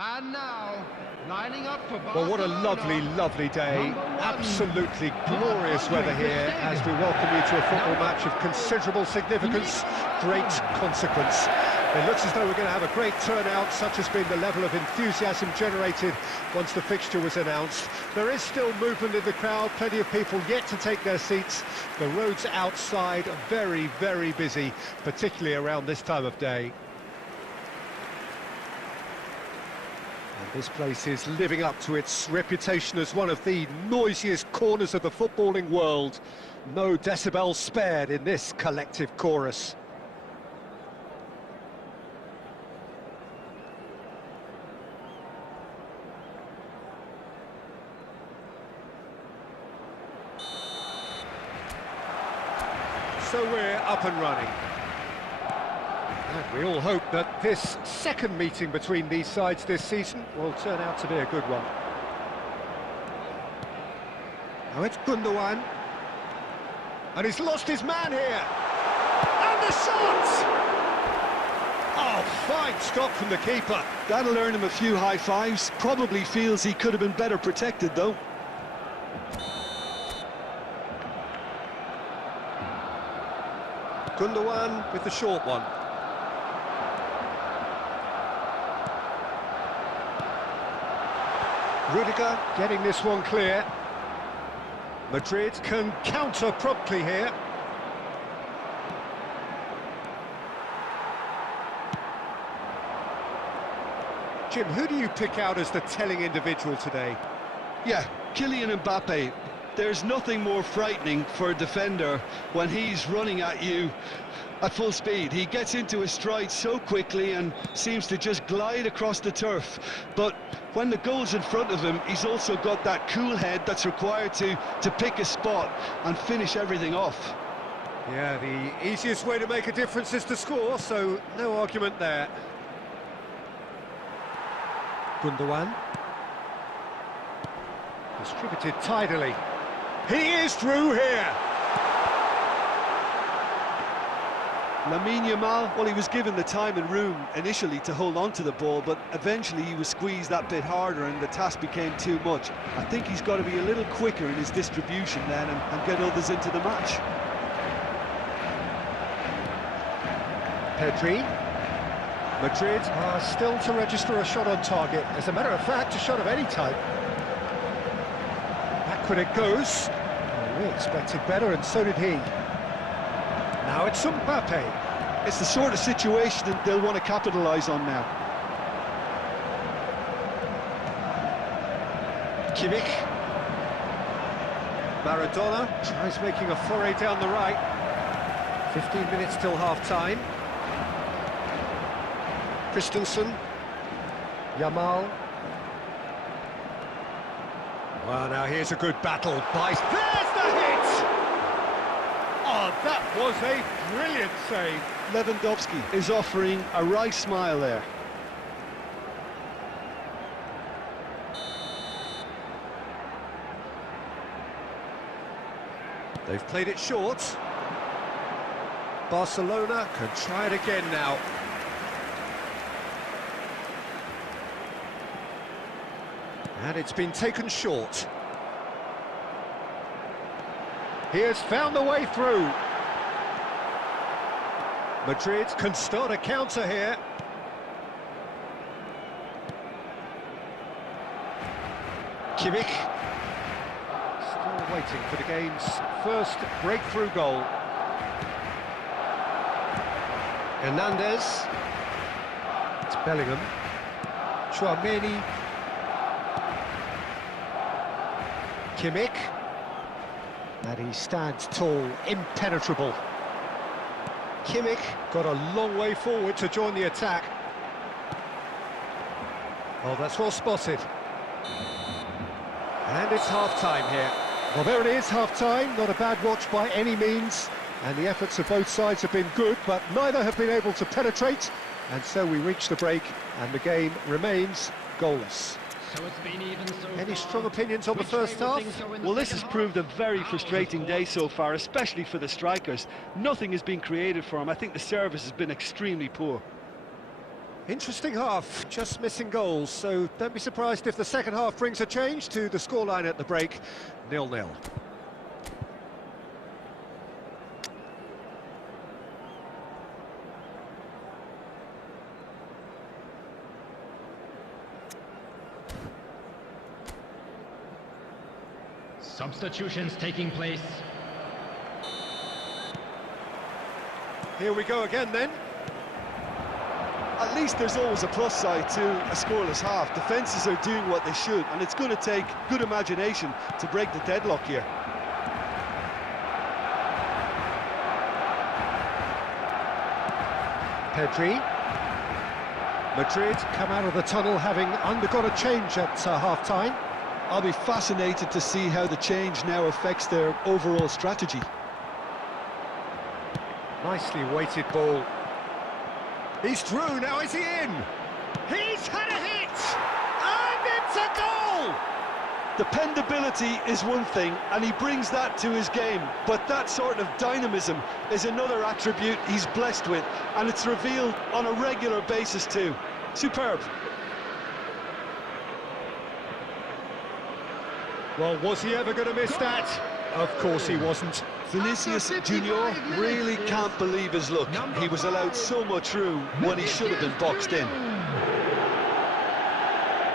And now, lining up for Barcelona. Well, what a lovely, lovely day. Absolutely glorious weather here as we welcome you to a football match of considerable significance, great consequence. It looks as though we're going to have a great turnout, such has been the level of enthusiasm generated once the fixture was announced. There is still movement in the crowd, plenty of people yet to take their seats. The roads outside are very, very busy, particularly around this time of day. And this place is living up to its reputation as one of the noisiest corners of the footballing world. No decibels spared in this collective chorus. So we're up and running. And we all hope that this second meeting between these sides this season will turn out to be a good one. Now it's Gundogan. And he's lost his man here. And the shot! Oh, fine stop from the keeper. That'll earn him a few high fives. Probably feels he could have been better protected, though. Gundogan with the short one. Rudiger getting this one clear. Madrid can counter promptly here. Jim, who do you pick out as the telling individual today? Yeah, Kylian Mbappe. There's nothing more frightening for a defender when he's running at you at full speed. He gets into his stride so quickly and seems to just glide across the turf. But when the goal's in front of him, he's also got that cool head that's required to pick a spot and finish everything off. Yeah, the easiest way to make a difference is to score, so no argument there. Gundogan. Distributed tidily. He is through here. Lamine Yamal, well, he was given the time and room initially to hold on to the ball, but eventually he was squeezed that bit harder and the task became too much. I think he's got to be a little quicker in his distribution then and get others into the match. Pedri. Madrid are still to register a shot on target. As a matter of fact, a shot of any type. When it goes, we expected better, and so did he. Now it's Mbappe. It's the sort of situation that they'll want to capitalise on now. Kimmich. Maradona tries making a foray down the right. 15 minutes till half-time. Christensen. Yamal. Well, now here's a good battle by... There's the hit! Oh, that was a brilliant save. Lewandowski is offering a wry smile there. They've played it short. Barcelona can try it again now. And it's been taken short. He has found the way through. Madrid can start a counter here. Kimmich. Still waiting for the game's first breakthrough goal. Hernandez. It's Bellingham. Tchouaméni. Kimmich, and he stands tall, impenetrable. Kimmich got a long way forward to join the attack. Oh, that's well spotted. And it's half-time here. Well, there it is, half-time. Not a bad watch by any means. And the efforts of both sides have been good, but neither have been able to penetrate. And so we reach the break, and the game remains goalless. So it's been even so Any far. strong opinions on the first half? Well, this has proved a very frustrating day so far, especially for the strikers. Nothing has been created for them. I think the service has been extremely poor. Interesting half, just missing goals, so don't be surprised if the second half brings a change to the scoreline at the break, 0-0. Substitutions taking place. Here we go again then. At least there's always a plus side to a scoreless half. Defences are doing what they should, and it's going to take good imagination to break the deadlock here. Pedri. Madrid come out of the tunnel having undergone a change at half-time. I'll be fascinated to see how the change now affects their overall strategy. Nicely weighted ball. He's through, now is he in? He's had a hit! And it's a goal! Dependability is one thing, and he brings that to his game, but that sort of dynamism is another attribute he's blessed with, and it's revealed on a regular basis too. Superb. Well, was he ever going to miss that? Of course he wasn't. Vinicius Junior really can't believe his luck. He was allowed so much room when he should have been boxed in.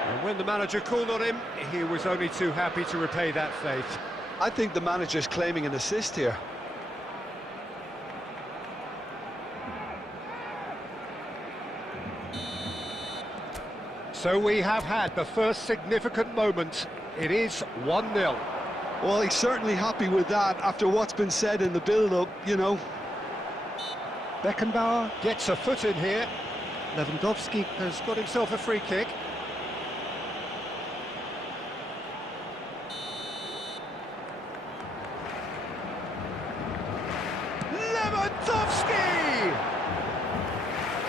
And when the manager called on him, he was only too happy to repay that faith. I think the manager's claiming an assist here. So we have had the first significant moment. It is 1-0. Well, he's certainly happy with that after what's been said in the build-up, you know. Beckenbauer gets a foot in here. Lewandowski has got himself a free kick. Lewandowski!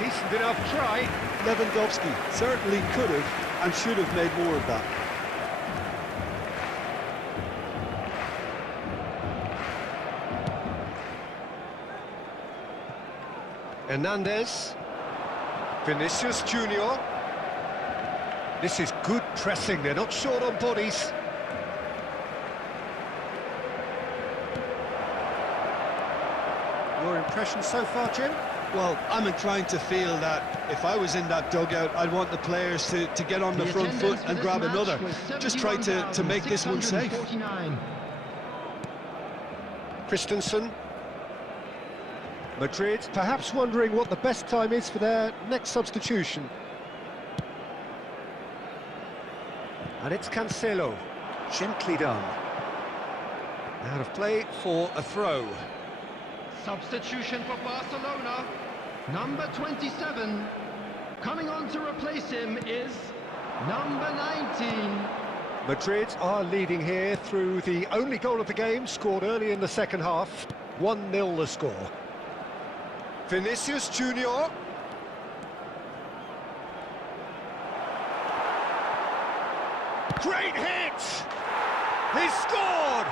Decent enough try. Lewandowski certainly could have and should have made more of that. Hernandez, Vinicius Junior. This is good pressing, they're not short on bodies. Your impression so far, Jim? Well, I'm inclined to feel that if I was in that dugout, I'd want the players to get on the front foot and grab another. Just try to make this one safe. Christensen. Madrid perhaps wondering what the best time is for their next substitution. And it's Cancelo, gently done. Out of play for a throw. Substitution for Barcelona. Number 27. Coming on to replace him is number 19. Madrid are leading here through the only goal of the game, scored early in the second half. 1-0 the score. Vinicius Junior. Great hit! He scored!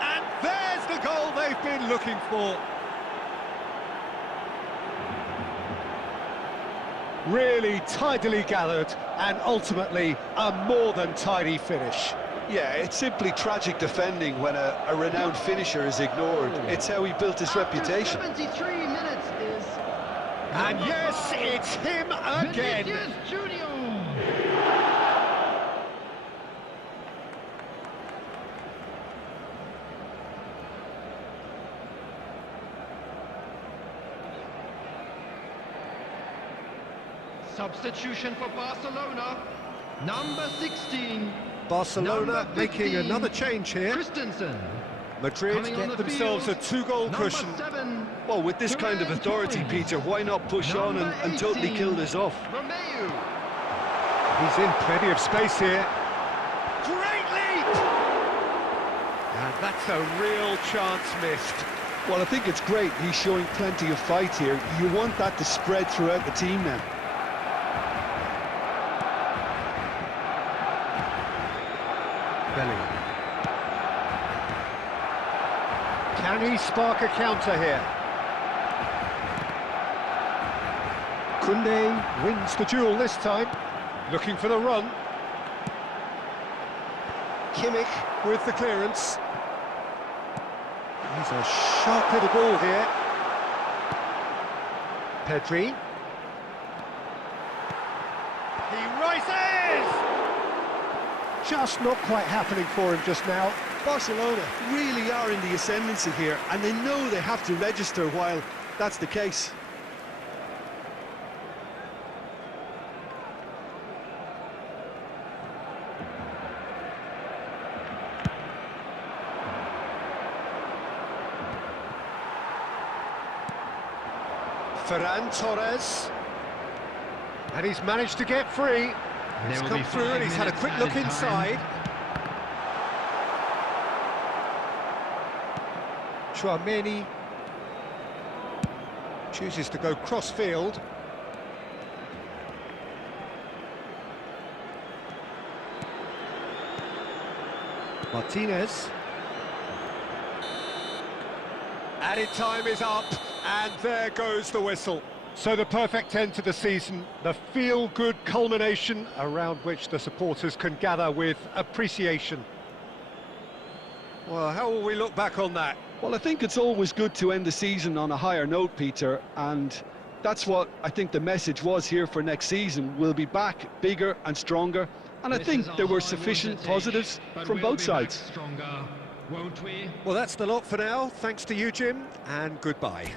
And there's the goal they've been looking for. Really tidily gathered and ultimately a more than tidy finish. Yeah, it's simply tragic defending when a renowned finisher is ignored. It's how he built his reputation. 73 minutes is... And yes, it's him again. Vinicius Junior. Substitution for Barcelona. Number 16. Barcelona making another change here. Christensen. Madrid get themselves a two-goal cushion. Well, with this kind of authority, Peter, why not push on and totally kill this off? Romeu. He's in plenty of space here. Great leap! And that's a real chance missed. Well, I think it's great he's showing plenty of fight here. You want that to spread throughout the team now. Bellingham. Can he spark a counter here? Koundé wins the duel this time, looking for the run. Kimmich with the clearance. He's a sharp little ball here. Pedri. He rises! Just not quite happening for him just now. Barcelona really are in the ascendancy here, and they know they have to register while that's the case. Ferran Torres. And he's managed to get free. He's come through and he's had a quick look inside. Chouameni chooses to go cross-field. Martinez. Added time is up, and there goes the whistle. So the perfect end to the season, the feel-good culmination around which the supporters can gather with appreciation. Well, how will we look back on that? Well, I think it's always good to end the season on a higher note, Peter, and that's what I think the message was here for next season. We'll be back bigger and stronger, and I think there were sufficient positives from both sides. Stronger, won't we? Well, that's the lot for now. Thanks to you, Jim, and goodbye.